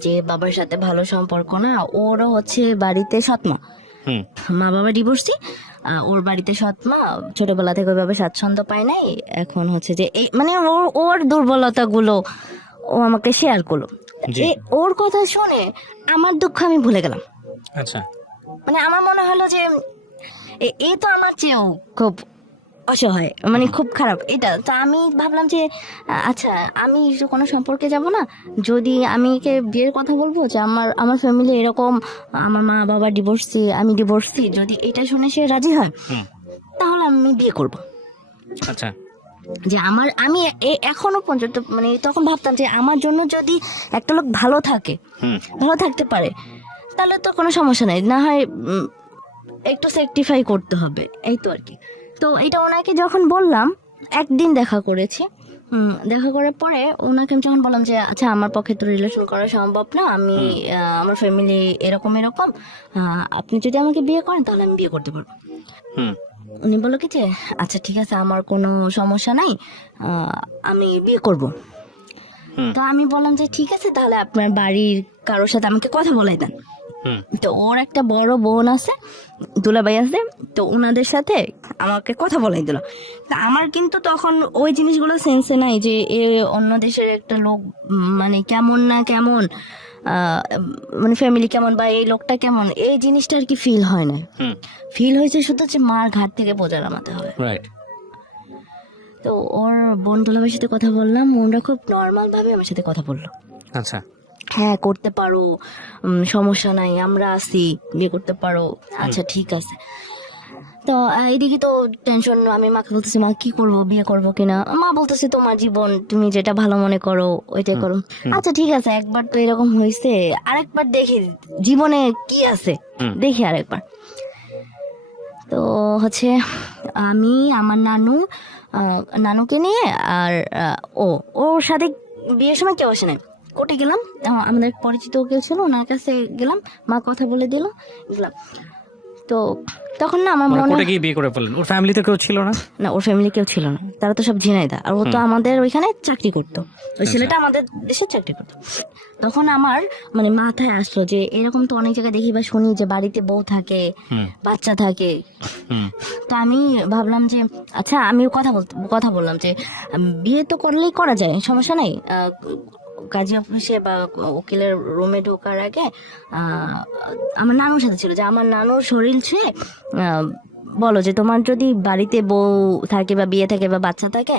যে বাবার সাথে ভালো সম্পর্ক না, ওরও হচ্ছে বাড়িতে সৎমা, মা বাবা ডিভোর্সি, ওর বাড়িতে সৎমা, ছোটবেলা থেকে ওইভাবে স্বাচ্ছন্দ্য পায় নাই। এখন হচ্ছে যে এই মানে ওর দুর্বলতা গুলো ও আমাকে শেয়ার করলো। ওর কথা শুনে আমার দুঃখ আমি ভুলে গেলাম। আচ্ছা, মানে আমার মনে হলো যে এই তো আমার চেয়েও খুব অসহায়, মানে খুব খারাপ এটা। তো আমি ভাবলাম যে আচ্ছা আমি কোনো সম্পর্কে যাব না, যদি আমি একে বিয়ের কথা বলবো যে আমার ফ্যামিলি এরকম, আমার মা বাবা ডিভোর্সি, আমি ডিভোর্সি, যদি এটা শুনে সে রাজি হয় তাহলে আমি বিয়ে করব। আচ্ছা, যে আমি এখনো পর্যন্ত মানে তখন ভাবতাম যে আমার জন্য যদি একটা লোক ভালো থাকতে পারে তাহলে তো কোনো সমস্যা নাই, না হয় একটু স্যাক্রিফাই করতে হবে, এই তো আর কি। তো এটা ওনাকে যখন বললাম, একদিন দেখা করেছি, দেখা করার পরে ওনাকে আমি যখন বললাম যে আচ্ছা আমার পক্ষে তো রিলেশন করা সম্ভব না, আমি আমার ফ্যামিলি এরকম, আপনি যদি আমাকে বিয়ে করেন তাহলে আমি বিয়ে করতে পারবো। উনি বললো কি যে আচ্ছা ঠিক আছে, আমার কোনো সমস্যা নাই, আমি বিয়ে করব। তো আমি বললাম যে ঠিক আছে, তাহলে আপনার বাড়ির কারোর সাথে আমাকে কথা বলাই দেন। তো ওর একটা বড় বোন আছে, দুলাভাই আছে, তো ওনাদের সাথে আমাকে কথা বলাই দিল। তা আমার কিন্তু তখন ওই জিনিসগুলো সেন্সে নাই যে এ অন্য দেশের একটা লোক, মানে কেমন না কেমন, মানে ফ্যামিলি কেমন বা এই লোকটা কেমন, এই জিনিসটা আর কি ফিল হয় না। ফিল হয়েছে শুধু যে মার ঘাট থেকে বোঝা নামাতে হবে। তো ওর বোন দুলাভাইয়ের সাথে কথা বললাম, ওরা খুব নর্মাল ভাবে আমার সাথে কথা বললো। আচ্ছা, হ্যাঁ করতে পারো, সমস্যা নাই, আমরা আছি, বিয়ে করতে পারো। আচ্ছা ঠিক আছে। তো এইদিকে তো টেনশন, আমি মাকে বলতেছি মা কি করবো, বিয়ে করবো কিনা। মা বলতেছে তোমার জীবন, তুমি যেটা ভালো মনে করো ওইটাই করো। আচ্ছা ঠিক আছে, একবার তো এরকম হয়েছে, আরেকবার দেখি জীবনে কি আছে, দেখি আরেকবার। তো হচ্ছে আমি আমার নানুকে নিয়ে আর ওর সাথে বিয়ের সময় কেউ আসে নাই, কোর্টে গেলাম, আমাদের পরিচিত কেউ ছিল, ওনার কাছে গেলাম, মা কথা বলে দিল, গেলাম। তো তখন না আমার মনে কি বিয়ে করে ফেললেন? ওর ফ্যামিলিতে কেউ ছিল না? না, ওর ফ্যামিলি কেউ ছিল না, তারা তো সব ঝিনাইদা, আর ও তো আমাদের ওইখানে চাকরি করতো, ওই ছেলেটা আমাদের দেশে চাকরি করতো। তখন আমার মানে মাথায় আসলো যে এরকম তো অনেক জায়গায় দেখি বা শুনি যে বাড়িতে বউ থাকে, বাচ্চা থাকে। তো আমি ভাবলাম যে আচ্ছা আমি কথা বললাম যে বিয়ে তো করলেই করা যায়, সমস্যা নাই। কাজী অফিসে বা উকিলের রুমে ঢোকার আগে আমার নানুর সাথে ছিল, যে আমার নানুর শরীর ছুঁয়ে বলো যে তোমার যদি বাড়িতে বউ থাকে বা বিয়ে থাকে বা বাচ্চা থাকে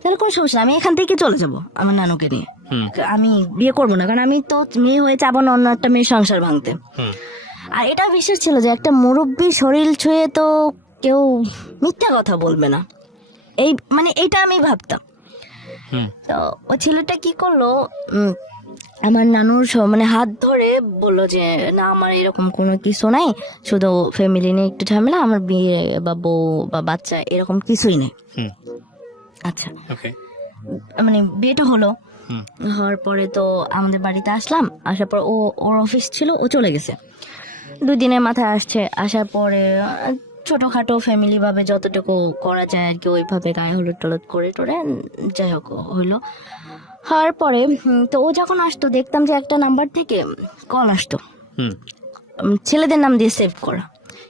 তাহলে কোনো সমস্যা, আমি এখান থেকে চলে যাবো আমার নানুকে নিয়ে, আমি বিয়ে করবো না, কারণ আমি তো মেয়ে হয়ে যাবো না অন্য একটা মেয়ের সংসার ভাঙতে। আর এটা বিশ্বাস ছিল যে একটা মুরব্বী শরীর ছুঁয়ে তো কেউ মিথ্যা কথা বলবে না, এই মানে এইটা আমি ভাবতাম। তো ওই ছেলেটা কি করলো, আমার নানুর মানে হাত ধরে বললো যে না আমার এরকম কোনো কিছু নাই, শুধু ফ্যামিলি নিয়ে একটু ঝামেলা, আমার বিয়ে বা বউ বা বাচ্চা এরকম কিছুই নেই। আচ্ছা, মানে বিয়েটা হওয়ার পরে তো আমাদের বাড়িতে আসলাম, আসার পর ওর অফিস ছিল, ও চলে গেছে, 2 দিনের মাথায় আসার পরে ছোটখাটো ফ্যামিলি ভাবে যতটুকু করা যায় আর কি, ওইভাবে গায়ে হলুদ টলুদ করে টোরে যাই হোক হইলো। হওয়ার পরে তো ও যখন আসতো দেখতাম যে একটা নাম্বার থেকে কল আসতো, ছেলেদের নাম দিয়ে সেভ করা,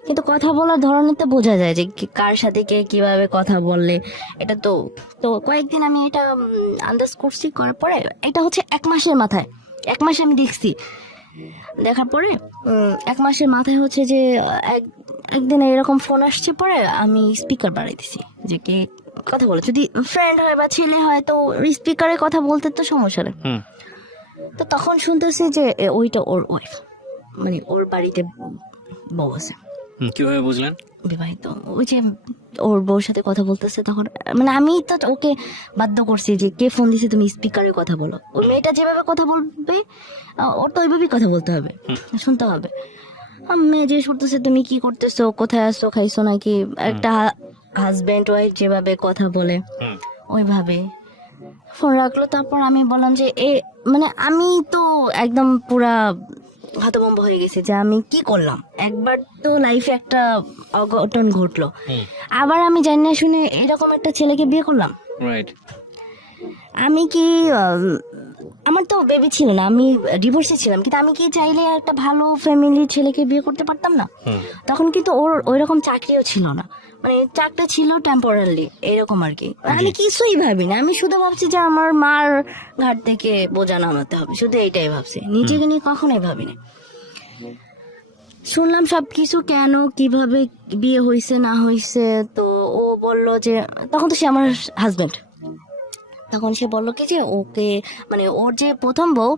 কিন্তু কথা বলার ধরনেতে বোঝা যায় যে কার সাথে কে কিভাবে কথা বললে। এটা তো তো কয়েকদিন আমি এটা আন্দাজ করছি, করার পরে এটা হচ্ছে 1 মাসের মাথায়, 1 মাসে আমি দেখছি। দেখার পরে 1 মাসের মাথায় হচ্ছে যে একদিন এরকম ফোন আসছে, পরে আমি স্পিকার বাড়াই দিছি যে কে কথা বলে। যদি ফ্রেন্ড হয় বা ছেলে হয় তো স্পিকারে কথা বলতে তো সমস্যা নেই। তো তখন শুনতেছি যে ওইটা ওর ওয়াইফ, মানে ওর বাড়িতে বউ আছে। কিভাবে বুঝলেন? বিবাহিত, ওই যে ওর বউর সাথে কথা বলতেছে। তখন মানে আমি তো ওকে বাধ্য করছি যে কে ফোন দিছে, তুমি স্পিকারে কথা বলো। ওই মেয়েটা যেভাবে কথা বলবে ওর তো ওইভাবেই কথা বলতে হবে, শুনতে হবে। মেয়ে যে শুনতেছে তুমি কি করতেছো, কোথায় আসছো, খাইছো নাকি, একটা হাজবেন্ড ওয়াইফ যেভাবে কথা বলে ওইভাবে ফোন রাখলো। তারপর আমি বললাম যে মানে আমি তো একদম পুরা হতভম্ব হয়ে গেছে যে আমি কি করলাম। একবার তো লাইফে একটা অঘটন ঘটলো, আবার আমি জানি না শুনে এরকম একটা ছেলেকে বিয়ে করলাম। আমি কি আমার তো বেবি ছিল না, আমি ডিভোর্সে ছিলাম, কিন্তু আমি কি চাইলে একটা ভালো ফ্যামিলির ছেলেকে বিয়ে করতে পারতাম না? তখন কিন্তু ওর ওইরকম চাকরিও ছিল না, মানে চাকরি ছিল টেম্পোরারি এরকম আর কি। আমি কিছুই ভাবি না, আমি শুধু ভাবছি যে আমার মার ঘাট থেকে বোঝা নামাতে হবে, শুধু এইটাই ভাবছি, নিজেকে নিয়ে কখনোই ভাবিনি। শুনলাম সবকিছু, কেন কিভাবে বিয়ে হয়েছে না হয়েছে। তো ও বলল যে, তখন তো সে আমার হাজবেন্ড, তখন সে বললো কি যে ওকে মানে ওর যে প্রথম বউ,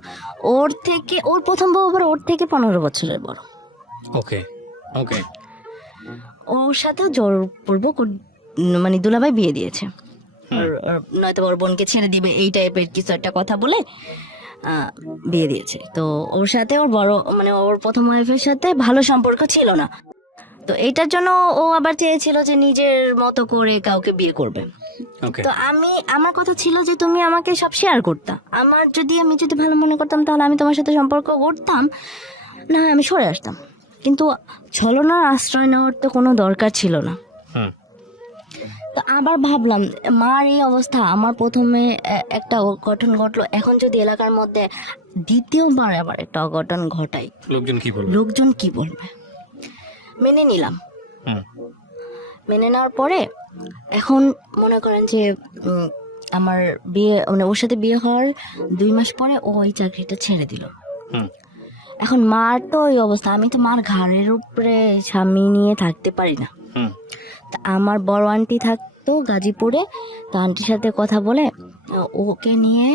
ওর প্রথম বউ আবার ওর থেকে 15 বছরের বড়। ওকে ওকে। ওর সাথেও জোরপূর্বক মানে দুলাভাই বিয়ে দিয়েছে, নয়তো ওর বোনকে ছেড়ে দিবে এই টাইপের কিছু একটা কথা বলে বিয়ে দিয়েছে। তো ওর সাথে ওর বড় মানে ওর প্রথম ওয়াইফের সাথে ভালো সম্পর্ক ছিল না। তো এইটার জন্য ও আবার চেয়েছিল যে নিজের মতো করে কাউকে বিয়ে করবে। তো আমার কথা ছিল যে তুমি আমাকে সব শেয়ার করতাম, আমি যদি ভালো মনে করতাম তাহলে আমি তোমার সাথে সম্পর্ক করতাম, না আমি সরে আসতাম। কিন্তু ছলনার আশ্রয় নেওয়ার তো কোনো দরকার ছিল না। তো আবার ভাবলাম মার এই অবস্থা, আমার প্রথমে একটা অঘটন ঘটলো, এখন যদি এলাকার মধ্যে দ্বিতীয়বার আবার একটা অঘটন ঘটাই, লোকজন কি বলবে। মেনে নিলাম। মেনে নেওয়ার পরে এখন মনে করেন যে আমার বিয়ে মানে ওর সাথে বিয়ে হওয়ার 2 মাস পরে ও ওই চাকরিটা ছেড়ে দিল। এখন মার তো ওই অবস্থা, আমি তো মার ঘাড়ের উপরে স্বামী নিয়ে থাকতে পারি না। তা আমার বড় আন্টি থাকতো গাজীপুরে, তো আন্টির সাথে কথা বলে ওকে নিয়ে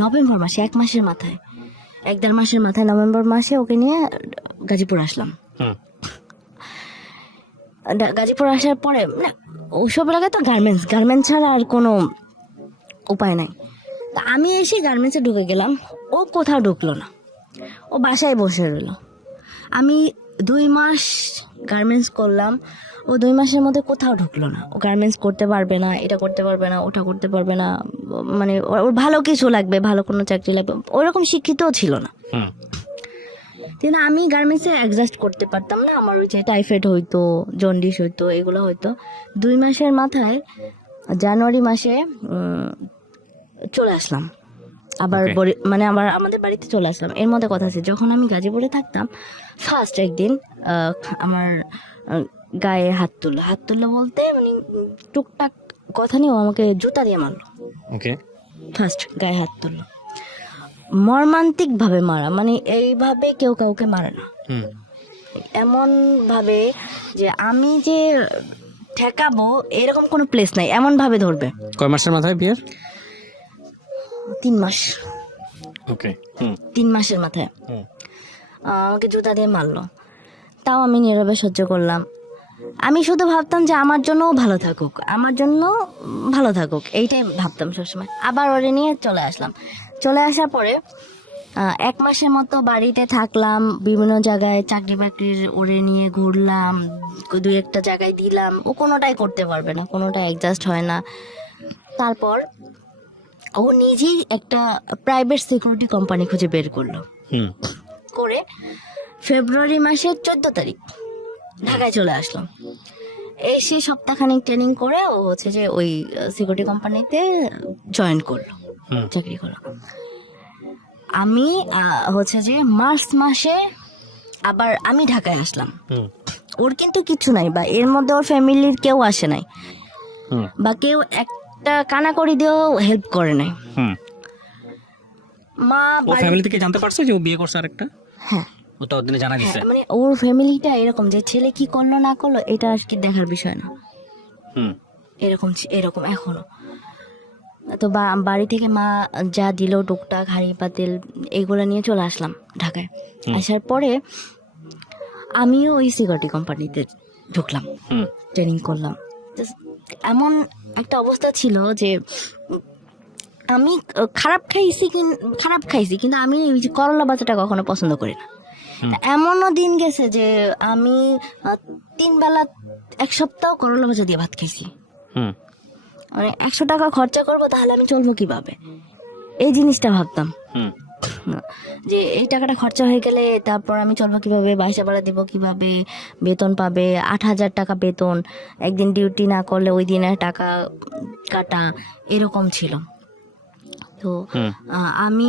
নভেম্বর মাসে 1 মাসের মাথায় 1-1.5 মাসের মাথায় নভেম্বর মাসে ওকে নিয়ে গাজীপুর আসলাম। গাজীপুর আসার পরে ওসব এলাকায় তো গার্মেন্টস ছাড়া আর কোনো উপায় নাই। তা আমি এসে গার্মেন্টসে ঢুকে গেলাম, ও কোথাও ঢুকলো না, ও বাসায় বসে রইলো। আমি 2 মাস গার্মেন্টস করলাম, ও 2 মাসের মধ্যে কোথাও ঢুকলো না। ও গার্মেন্টস করতে পারবে না, এটা করতে পারবে না, ওটা করতে পারবে না, মানে ওর ভালো কিছু লাগবে, ভালো কোনো চাকরি লাগবে, ওরকম শিক্ষিতও ছিল না। কিন্তু আমি গার্মেন্টসে অ্যাডজাস্ট করতে পারতাম না, আমার ওই যে টাইফয়েড হইতো, জন্ডিস হইতো, এগুলো হইতো। 2 মাসের মাথায় জানুয়ারি মাসে চলে আসলাম আবার, মানে আমাদের বাড়িতে চলে আসলাম। এর মধ্যে কথা আছে, যখন আমি গাজীপুরে থাকতাম ফার্স্ট একদিন আমার গায়ে হাত তুললো বলতে মানে টুকটাক কথা নিয়ে ও আমাকে জুতা দিয়ে মারলো। ফার্স্ট গায়ে হাত তুললো, মর্মান্তিক ভাবে মারা, মানে এইভাবে কেউ কাউকে মারে না, এমন ভাবে যে আমি যে ঠেকাবো এরকম কোনো প্লেস নাই, এমন ভাবে ধরবে। কয় মাসের মাথায় বিয়ের? 3 মাস। 3 মাসের মাথায় আমাকে জুতা দিয়ে মারলো, তাও আমি নীরবে সহ্য করলাম। আমি শুধু ভাবতাম যে আমার জন্য ভালো থাকুক, এইটাই ভাবতাম সবসময়। আবার ওরে নিয়ে চলে আসলাম। চলে আসার পরে 1 মাসের মতো বাড়িতে থাকলাম, বিভিন্ন জায়গায় চাকরি বাকরির ওরে নিয়ে ঘুরলাম, 2-1টা জায়গায় দিলাম, ও কোনোটাই করতে পারবে না, কোনোটাই অ্যাডজাস্ট হয় না। তারপর ও নিজেই একটা প্রাইভেট সিকিউরিটি কোম্পানি খুঁজে বের করলো, করে ফেব্রুয়ারি মাসের 14 তারিখ ঢাকায় চলে আসলাম। এসে সপ্তাহখানেক ট্রেনিং করে ও হচ্ছে যে ওই সিকিউরিটি কোম্পানিতে জয়েন করলো, চাকরি করলো। আমি হচ্ছে যে মার্চ মাসে আবার আমি ঢাকায় আসলাম। ওর কিন্তু কিছু নাই, বা এর মধ্যে ওর ফ্যামিলির কেউ আসে নাই, বা কেউ একটা কানাকড়ি দিয়েও হেল্প করে নাই। মা ও ফ্যামিলি থেকে জানতে পারছে যে ও বিয়ে করছে আরেকটা? হ্যাঁ, ও তো ওদিনে জানা দিছে। মানে ওর ফ্যামিলিটা এরকম যে ছেলে কি করলো না করলো এটা আর কি দেখার বিষয় না, এরকম এরকম এখনো। তো বাড়ি থেকে মা যা দিল টুকটাক হাঁড়ি পাতিল এগুলো নিয়ে চলে আসলাম ঢাকায়। আসার পরে আমিও ওই সিকিউরিটি কোম্পানিতে ঢুকলাম, ট্রেনিং করলাম। এমন একটা অবস্থা ছিল যে আমি খারাপ খাইছি কিন্তু আমি ওই যে করলা বাচ্চাটা কখনো পছন্দ করি না। এমনও দিন গেছে যে আমি 3 বেলা 1 সপ্তাহ করলা ভাজা দিয়ে ভাত খাইছি। মানে 100 টাকা খরচা করবো তাহলে আমি চলবো কিভাবে, এই জিনিসটা ভাবতাম যে এই টাকাটা খরচা হয়ে গেলে তারপর আমি চলবো কিভাবে, বাসা ভাড়া দিব কিভাবে, বেতন পাবে 8,000 টাকা বেতন, একদিন ডিউটি না করলে ওই দিনের টাকা কাটা, এরকম ছিল। তো আমি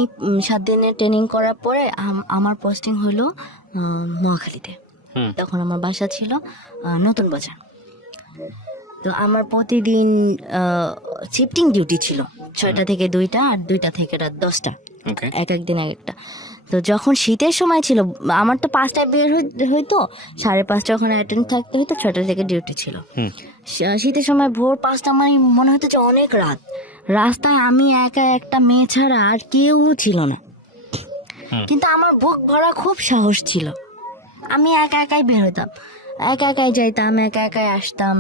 7 দিনের ট্রেনিং করার পরে আমার পোস্টিং হলো মহাখালীতে। তখন আমার বাসা ছিল নতুন বাজার। তো আমার প্রতিদিন শিফটিং ডিউটি ছিল, 6টা থেকে 2টা আর 2টা থেকে রাত 10টা, এক একদিন এক একটা। তো যখন শীতের সময় ছিল আমার তো 5টায় বের হইতো, 5:30 ওখানে অ্যাটেন্ড থাকতে হইতো, 6টা থেকে ডিউটি ছিল। শীতের সময় ভোর 5টা আমার মনে হতো যে অনেক রাত, রাস্তায় আমি একা একটা মেয়ে ছাড়া আর কেউ ছিল না, কিন্তু আমার বুক ভরা খুব সাহস ছিল। আমি একা একাই বের হইতাম, একা একাই যাইতাম, একা একাই আসতাম।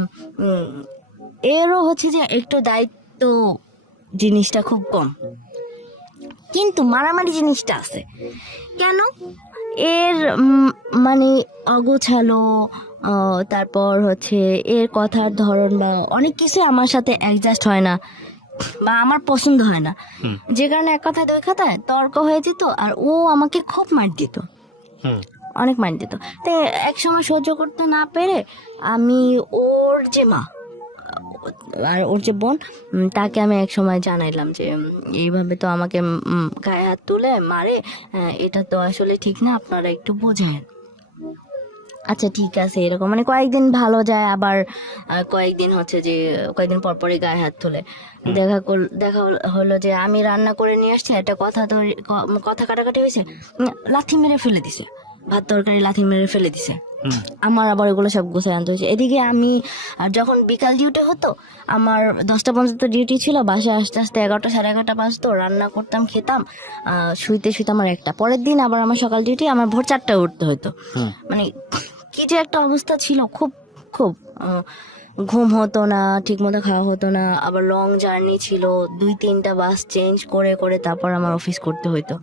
এরও হচ্ছে যে একটু দায়িত্ব জিনিসটা খুব কম, কিন্তু মারামারি জিনিসটা আছে। কেন? এর মানে অগোছালো, তারপর হচ্ছে এর কথার ধরন বা অনেক কিছু আমার সাথে অ্যাডজাস্ট হয় না বা আমার পছন্দ হয় না, যে কারণে এক কথায় 2 কথায় তর্ক হয়ে যেত। আর ও আমাকে খুব মার দিত, অনেক মার দিত। তাই এক সময় সহ্য করতে না পেরে আমি ওর যে মা আর ওর যে বোন তাকে আমি এক সময় জানাইলাম যে এইভাবে তো আমাকে গায়ে হাত তুলে মারে, এটা তো আসলে ঠিক না, আপনারা একটু বোঝেন। আচ্ছা ঠিক আছে, এরকম মানে কয়েকদিন ভালো যায়, আবার কয়েকদিন হচ্ছে যে কয়েকদিন পর পরে গায়ে হাত তোলে। দেখা হলো যে আমি রান্না করে নিয়ে আসছি, একটা কথা কাটাকাটি হয়েছে, লাথি মেরে ফেলে দিছে, ভাত তরকারি লাথি মেরে ফেলে দিছে। আমার আবার এগুলো সব গুছাই আনতে হয়েছে। এদিকে আমি আর যখন বিকাল ডিউটি হতো, আমার 10টা পর্যন্ত ডিউটি ছিল, বাসায় আস্তে আস্তে 11টা 11:30 বাজতো, রান্না করতাম, খেতাম, শুইতে আমার 1টা। পরের দিন আবার আমার সকাল ডিউটি, আমার ভোর 4টায় উঠতে হতো। মানে কি যে একটা অবস্থা ছিল, খুব খুব ঘুম হতো না, ঠিক মতো খাওয়া হতো না, আবার লং জার্নি ছিল, 2-3টা বাস চেঞ্জ করে করে তারপর আমার অফিস করতে হতো।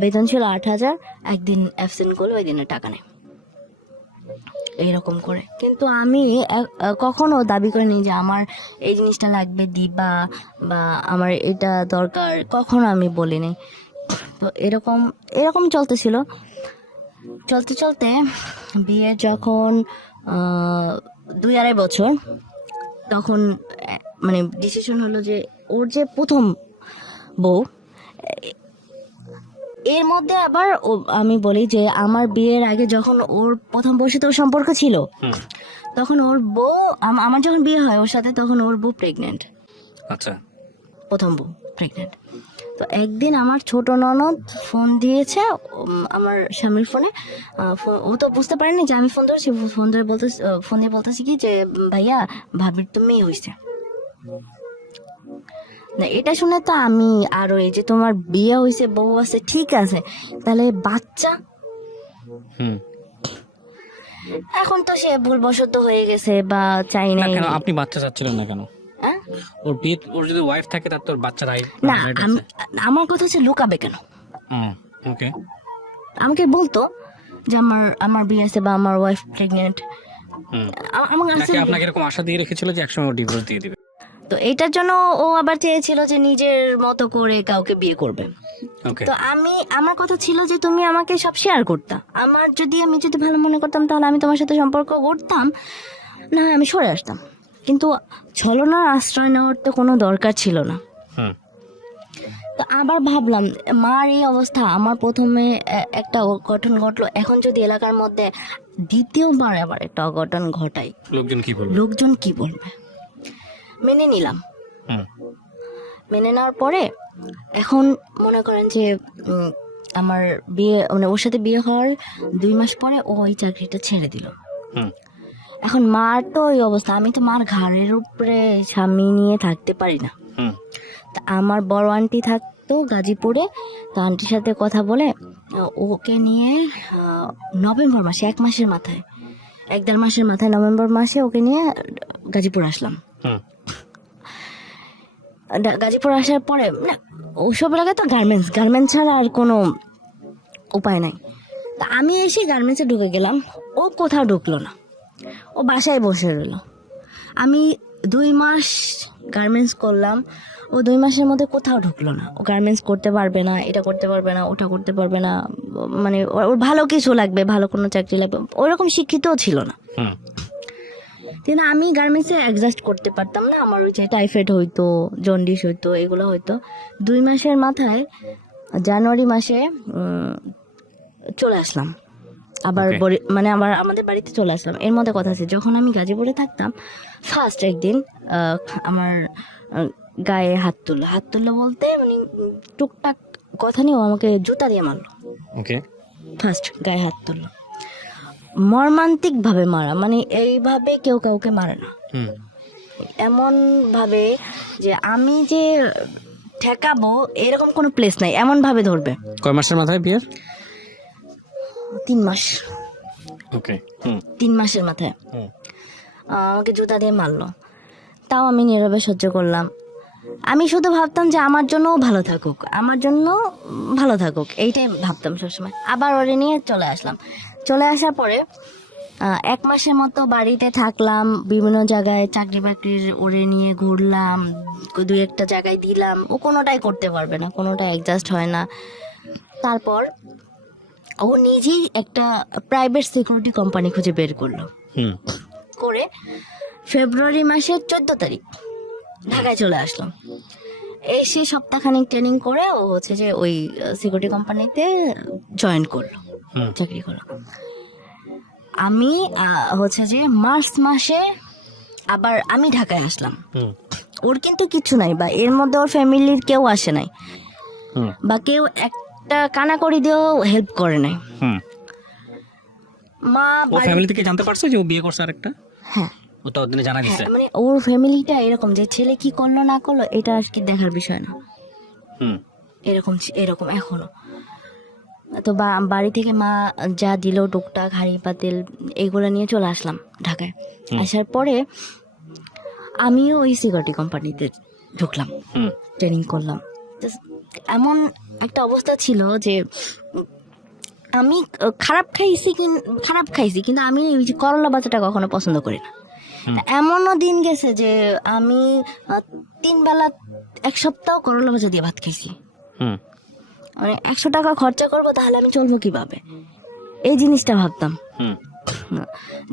বেতন ছিল 8,000, একদিন অ্যাবসেন্ট করলে ওই দিনের টাকা নেই, এইরকম করে। কিন্তু আমি কখনো দাবি করিনি যে আমার এই জিনিসটা লাগবে দিবা বা আমার এটা দরকার, কখনো আমি বলিনি। তো এরকম চলতেছিল। চলতে বিয়ে যখন 2-2.5 বছর, তখন মানে ডিসিশন হলো যে ওর যে প্রথম বউ, এর মধ্যে আবার আমি বলি যে আমার বিয়ের আগে যখন ওর প্রথম বউর সাথে ওর সম্পর্ক ছিল, তখন ওর বউ, আমার যখন বিয়ে হয় ওর সাথে, তখন ওর বউ প্রেগনেন্ট। আচ্ছা, প্রথম বউ প্রেগনেন্ট। তো একদিন আমার ছোট ননদ ফোন দিয়েছে আমার স্বামীর ফোনে, ও তো বুঝতে পারেনি যে আমি ফোন ধরেছি। ফোন দিয়ে বলতেছি কি যে ভাইয়া ভাবির তো মেয়ে হয়েছে। না, এটা শুনে তো আমি আরো, এই যে তোমার বিয়ে হয়েছে, বউ আছে, ঠিক আছে, তাহলে বাচ্চা? এখন তো সে ভুলবশত হয়ে গেছে বা চাই না। কেন আপনি বাচ্চা চাচ্ছিলেন না কেন? ওর যদি ওয়াইফ থাকে তার তো বাচ্চা রাইট না, আমার কথা হচ্ছে লুকাবে কেন? ওকে, আমাকে বলতো যে আমার বিয়ে আছে বা আমার ওয়াইফ প্রেগনেন্ট। আপনাকে এরকম আশা দিয়ে রেখেছিল যে একসময় ও ডিভোর্স দিয়ে দিবে। তো এটার জন্য ও আবার চেয়েছিল যে নিজের মতো করে কাউকে বিয়ে করবে। তো আমার কথা ছিল যে তুমি আমাকে সব শেয়ার করতা, আমি যদি ভালো মনে করতাম তাহলে আমি তোমার সাথে সম্পর্ক করতাম, না আমি সরে আসতাম। কিন্তু ছলনার আশ্রয় নেওয়ার তো কোনো দরকার ছিল না। তো আবার ভাবলাম মার এই অবস্থা, আমার প্রথমে একটা ঘটন ঘটলো, এখন যদি এলাকার মধ্যে দ্বিতীয়বার আবার একটা অঘটন ঘটাই। লোকজন কি বলবে মেনে নিলাম। মেনে নেওয়ার পরে এখন মনে করেন যে আমার বিয়ে মানে ওর সাথে বিয়ে হওয়ার 2 মাস পরে ও ওই চাকরিটা ছেড়ে দিল। এখন মার তো ওই অবস্থা, আমি তো মার ঘাড়ের উপরে স্বামী নিয়ে থাকতে পারি না। তা আমার বড় আন্টি থাকতো গাজীপুরে, তো আন্টির সাথে কথা বলে ওকে নিয়ে নভেম্বর মাসে 1 মাসের মাথায় 1-1.5 মাসের মাথায় নভেম্বর মাসে ওকে নিয়ে গাজীপুর আসলাম। গাজীপুর আসার পরে না ওসব এলাকায় তো গার্মেন্টস ছাড়া আর কোনো উপায় নাই। তা আমি এসে গার্মেন্টসে ঢুকে গেলাম, ও কোথাও ঢুকলো না, ও বাসায় বসে রইল। আমি 2 মাস গার্মেন্টস করলাম, ও 2 মাসের মধ্যে কোথাও ঢুকলো না। ও গার্মেন্টস করতে পারবে না, এটা করতে পারবে না, ওটা করতে পারবে না, মানে ওর ভালো কিছু লাগবে, ভালো কোনো চাকরি লাগবে, ওরকম শিক্ষিতও ছিল না। কিন্তু আমি গার্মেন্টসে অ্যাডজাস্ট করতে পারতাম না, আমার ওই যে টাইফয়েড হইতো, জন্ডিস হইতো, এগুলো হইতো। 2 মাসের মাথায় জানুয়ারি মাসে চলে আসলাম আবার, মানে আমাদের বাড়িতে চলে আসলাম। এর মধ্যে কথা আছে, যখন আমি গাজীপুরে থাকতাম ফার্স্ট একদিন আমার গায়ে হাত তুললো বলতে মানে টুকটাক কথা নিয়েও আমাকে জুতা দিয়ে মারলো। ফার্স্ট গায়ে হাত তুললো, মর্মান্তিক ভাবে মারা, মানে এইভাবে কেউ কাউকে মারে না, এমন ভাবে যে আমি যে ঠেকাবো এরকম কোনো প্লেস নাই, এমন ভাবে ধরবে। কয় মাসের মাথায় বিয়ের? 3 মাস। 3 মাসের মাথায় আমাকে জুতা দিয়ে মারলো, তাও আমি নীরবে সহ্য করলাম। আমি শুধু ভাবতাম যে আমার জন্যও ভালো থাকুক, আমার জন্য ভালো থাকুক, এইটাই ভাবতাম সবসময়। আবার ওরে নিয়ে চলে আসলাম। চলে আসার পরে 1 মাসের মতো বাড়িতে থাকলাম, বিভিন্ন জায়গায় চাকরি বাকরির ওরে নিয়ে ঘুরলাম, 2-1টা জায়গায় দিলাম, ও কোনোটাই করতে পারবে না, কোনোটা অ্যাডজাস্ট হয় না। তারপর ও নিজেই একটা প্রাইভেট সিকিউরিটি কোম্পানি খুঁজে বের করলো, করে ফেব্রুয়ারি মাসের 14 তারিখ ঢাকায় চলে আসলাম। এসে সপ্তাহখানেক ট্রেনিং করে ও হচ্ছে যে ওই সিকিউরিটি কোম্পানিতে জয়েন করলো, চাকরি করলো। আমি হচ্ছে যে মার্চ মাসে আবার আমি ঢাকায় আসলাম। ওর কিন্তু কিছু নাই, বা এর মধ্যে ওর ফ্যামিলির কেউ আসে নাই, বা কেউ একটা কানাকড়ি দিয়েও হেল্প করে নাই। মা ফ্যামিলি থেকে জানতে পারছো যে ও বিয়ে করছে আরেকটা? হ্যাঁ, ও তো দিনে জানা গেছে। মানে ওর ফ্যামিলিটা এরকম যে ছেলে কি করলো না করলো এটা আর কি দেখার বিষয় না, এরকম এখনো। তো বাড়ি থেকে মা যা দিল টুকটাক হাঁড়ি পাতিল এগুলো নিয়ে চলে আসলাম ঢাকায়। আসার পরে আমিও ওই সিকিউরিটি কোম্পানিতে ঢুকলাম, ট্রেনিং করলাম। এমন একটা অবস্থা ছিল যে আমি খারাপ খাইছি কিন্তু আমি ওই যে করলা বাচ্চাটা কখনো পছন্দ করি না। এমনও দিন গেছে যে আমি 3 বেলা 1 সপ্তাহ করলা ভাজা দিয়ে ভাত খাইছি। মানে 100 টাকা খরচা করবো তাহলে আমি চলবো কিভাবে, এই জিনিসটা ভাবতাম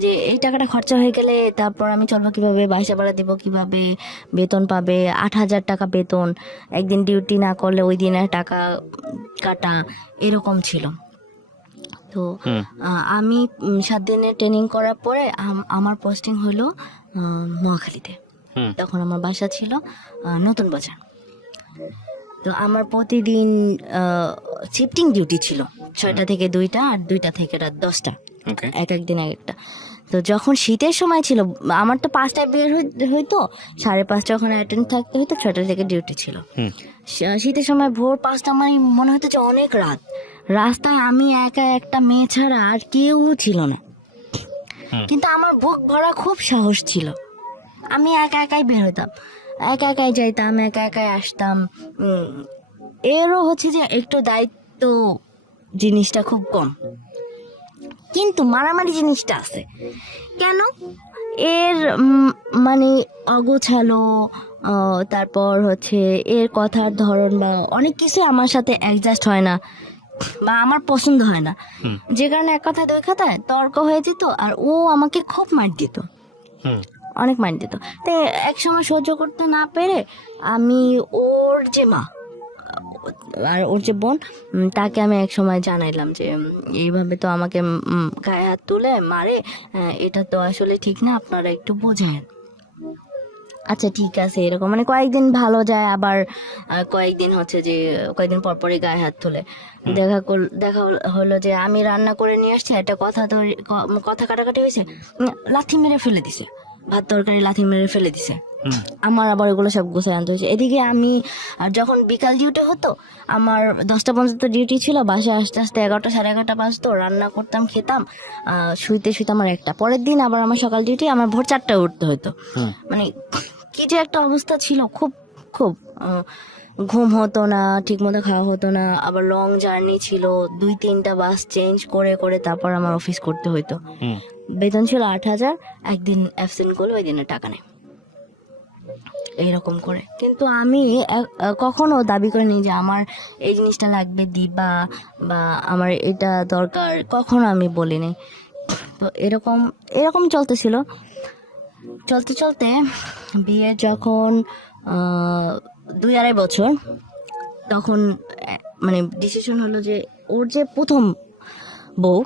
যে এই টাকাটা খরচা হয়ে গেলে তারপর আমি চলবো কিভাবে, বাসা ভাড়া দিব কিভাবে, বেতন পাবে 8,000 টাকা বেতন, একদিন ডিউটি না করলে ওই দিনের টাকা কাটা, এরকম ছিল। তো আমি 7 দিনের ট্রেনিং করার পরে আমার পোস্টিং হলো মহাখালীতে। তখন আমার বাসা ছিল নতুন বাজার। তো আমার প্রতিদিন শিফটিং ডিউটি ছিল, 6টা থেকে 2টা আর 2টা থেকে রাত 10টা, এক দিন এক একটা। তো যখন শীতের সময় ছিল আমার তো 5টায় বের হইতো, 5:30 ওখানে অ্যাটেন্ড থাকতে হইতো, 6টা থেকে ডিউটি ছিল। শীতের সময় ভোর 5টা মানে মনে হতো যে অনেক রাত, রাস্তায় আমি একা একটা মেয়ে ছাড়া আর কেউ ছিল না। কিন্তু আমার বুক ভরা খুব সাহস ছিল, আমি একাই বের হইতাম, একাই যাইতাম, একাই আসতাম। এরও হচ্ছে যে একটু দায়িত্ব জিনিসটা খুব কম, কিন্তু মারামারি জিনিসটা আছে। কেন? এর মানে অগোছালো, তারপর হচ্ছে এর কথার ধরন বা অনেক কিছু আমার সাথে অ্যাডজাস্ট হয় না বা আমার পছন্দ হয় না, যে কারণে এক কথায় 2 কথায় তর্ক হয়ে যেত। আর ও আমাকে খুব মার দিত, অনেক মার দিত। তো এক সময় সহ্য করতে না পেরে আমি ওর যে মা, আর ওর যে বোন তাকে আমি এক সময় জানাইলাম যে এইভাবে তো আমাকে গায়ে হাত তুলে মারে, এটা তো আসলে ঠিক না, আপনারা একটু বোঝেন। আচ্ছা ঠিক আছে, এরকম মানে কয়েকদিন ভালো যায়, আবার কয়েকদিন হচ্ছে যে কয়েকদিন পর পরই গায়ে হাত তোলে। দেখা হলো যে আমি রান্না করে নিয়ে আসছি, একটা কথা কাটাকাটি হয়েছে, লাথি মেরে ফেলে দিছে, ভাত তরকারি লাথি মেরে ফেলে দিছে। আমার আবার এগুলো সব গুছাই আনতে হয়েছে। এদিকে আমি যখন বিকাল ডিউটি হতো, আমার 10টা পর্যন্ত ডিউটি ছিল, বাসায় আস্তে আস্তে 11টা সাড়ে 11টা বাজতো, রান্না করতাম, খেতাম, শুইতে আমার 1টা। পরের দিন আবার আমার সকাল ডিউটি, আমার ভোর 4টায় উঠতে হতো। মানে কি যে একটা অবস্থা ছিল, খুব খুব ঘুম হতো না, ঠিক মতো খাওয়া হতো না, আবার লং জার্নি ছিল, 2-3টা বাস চেঞ্জ করে করে তারপর আমার অফিস করতে হতো। বেতন ছিল 8,000, একদিন অ্যাবসেন্ট করলে ওই দিনে টাকা নেই, এইরকম করে। কিন্তু আমি কখনো দাবি করিনি যে আমার এই জিনিসটা লাগবে দিবা বা আমার এটা দরকার, কখনো আমি বলিনি। তো এরকম এরকম চলতেছিল। চলতে চলতে বিয়ে যখন 2-2.5 বছর, তখন মানে ডিসিশন হলো যে ওর যে প্রথম বউ,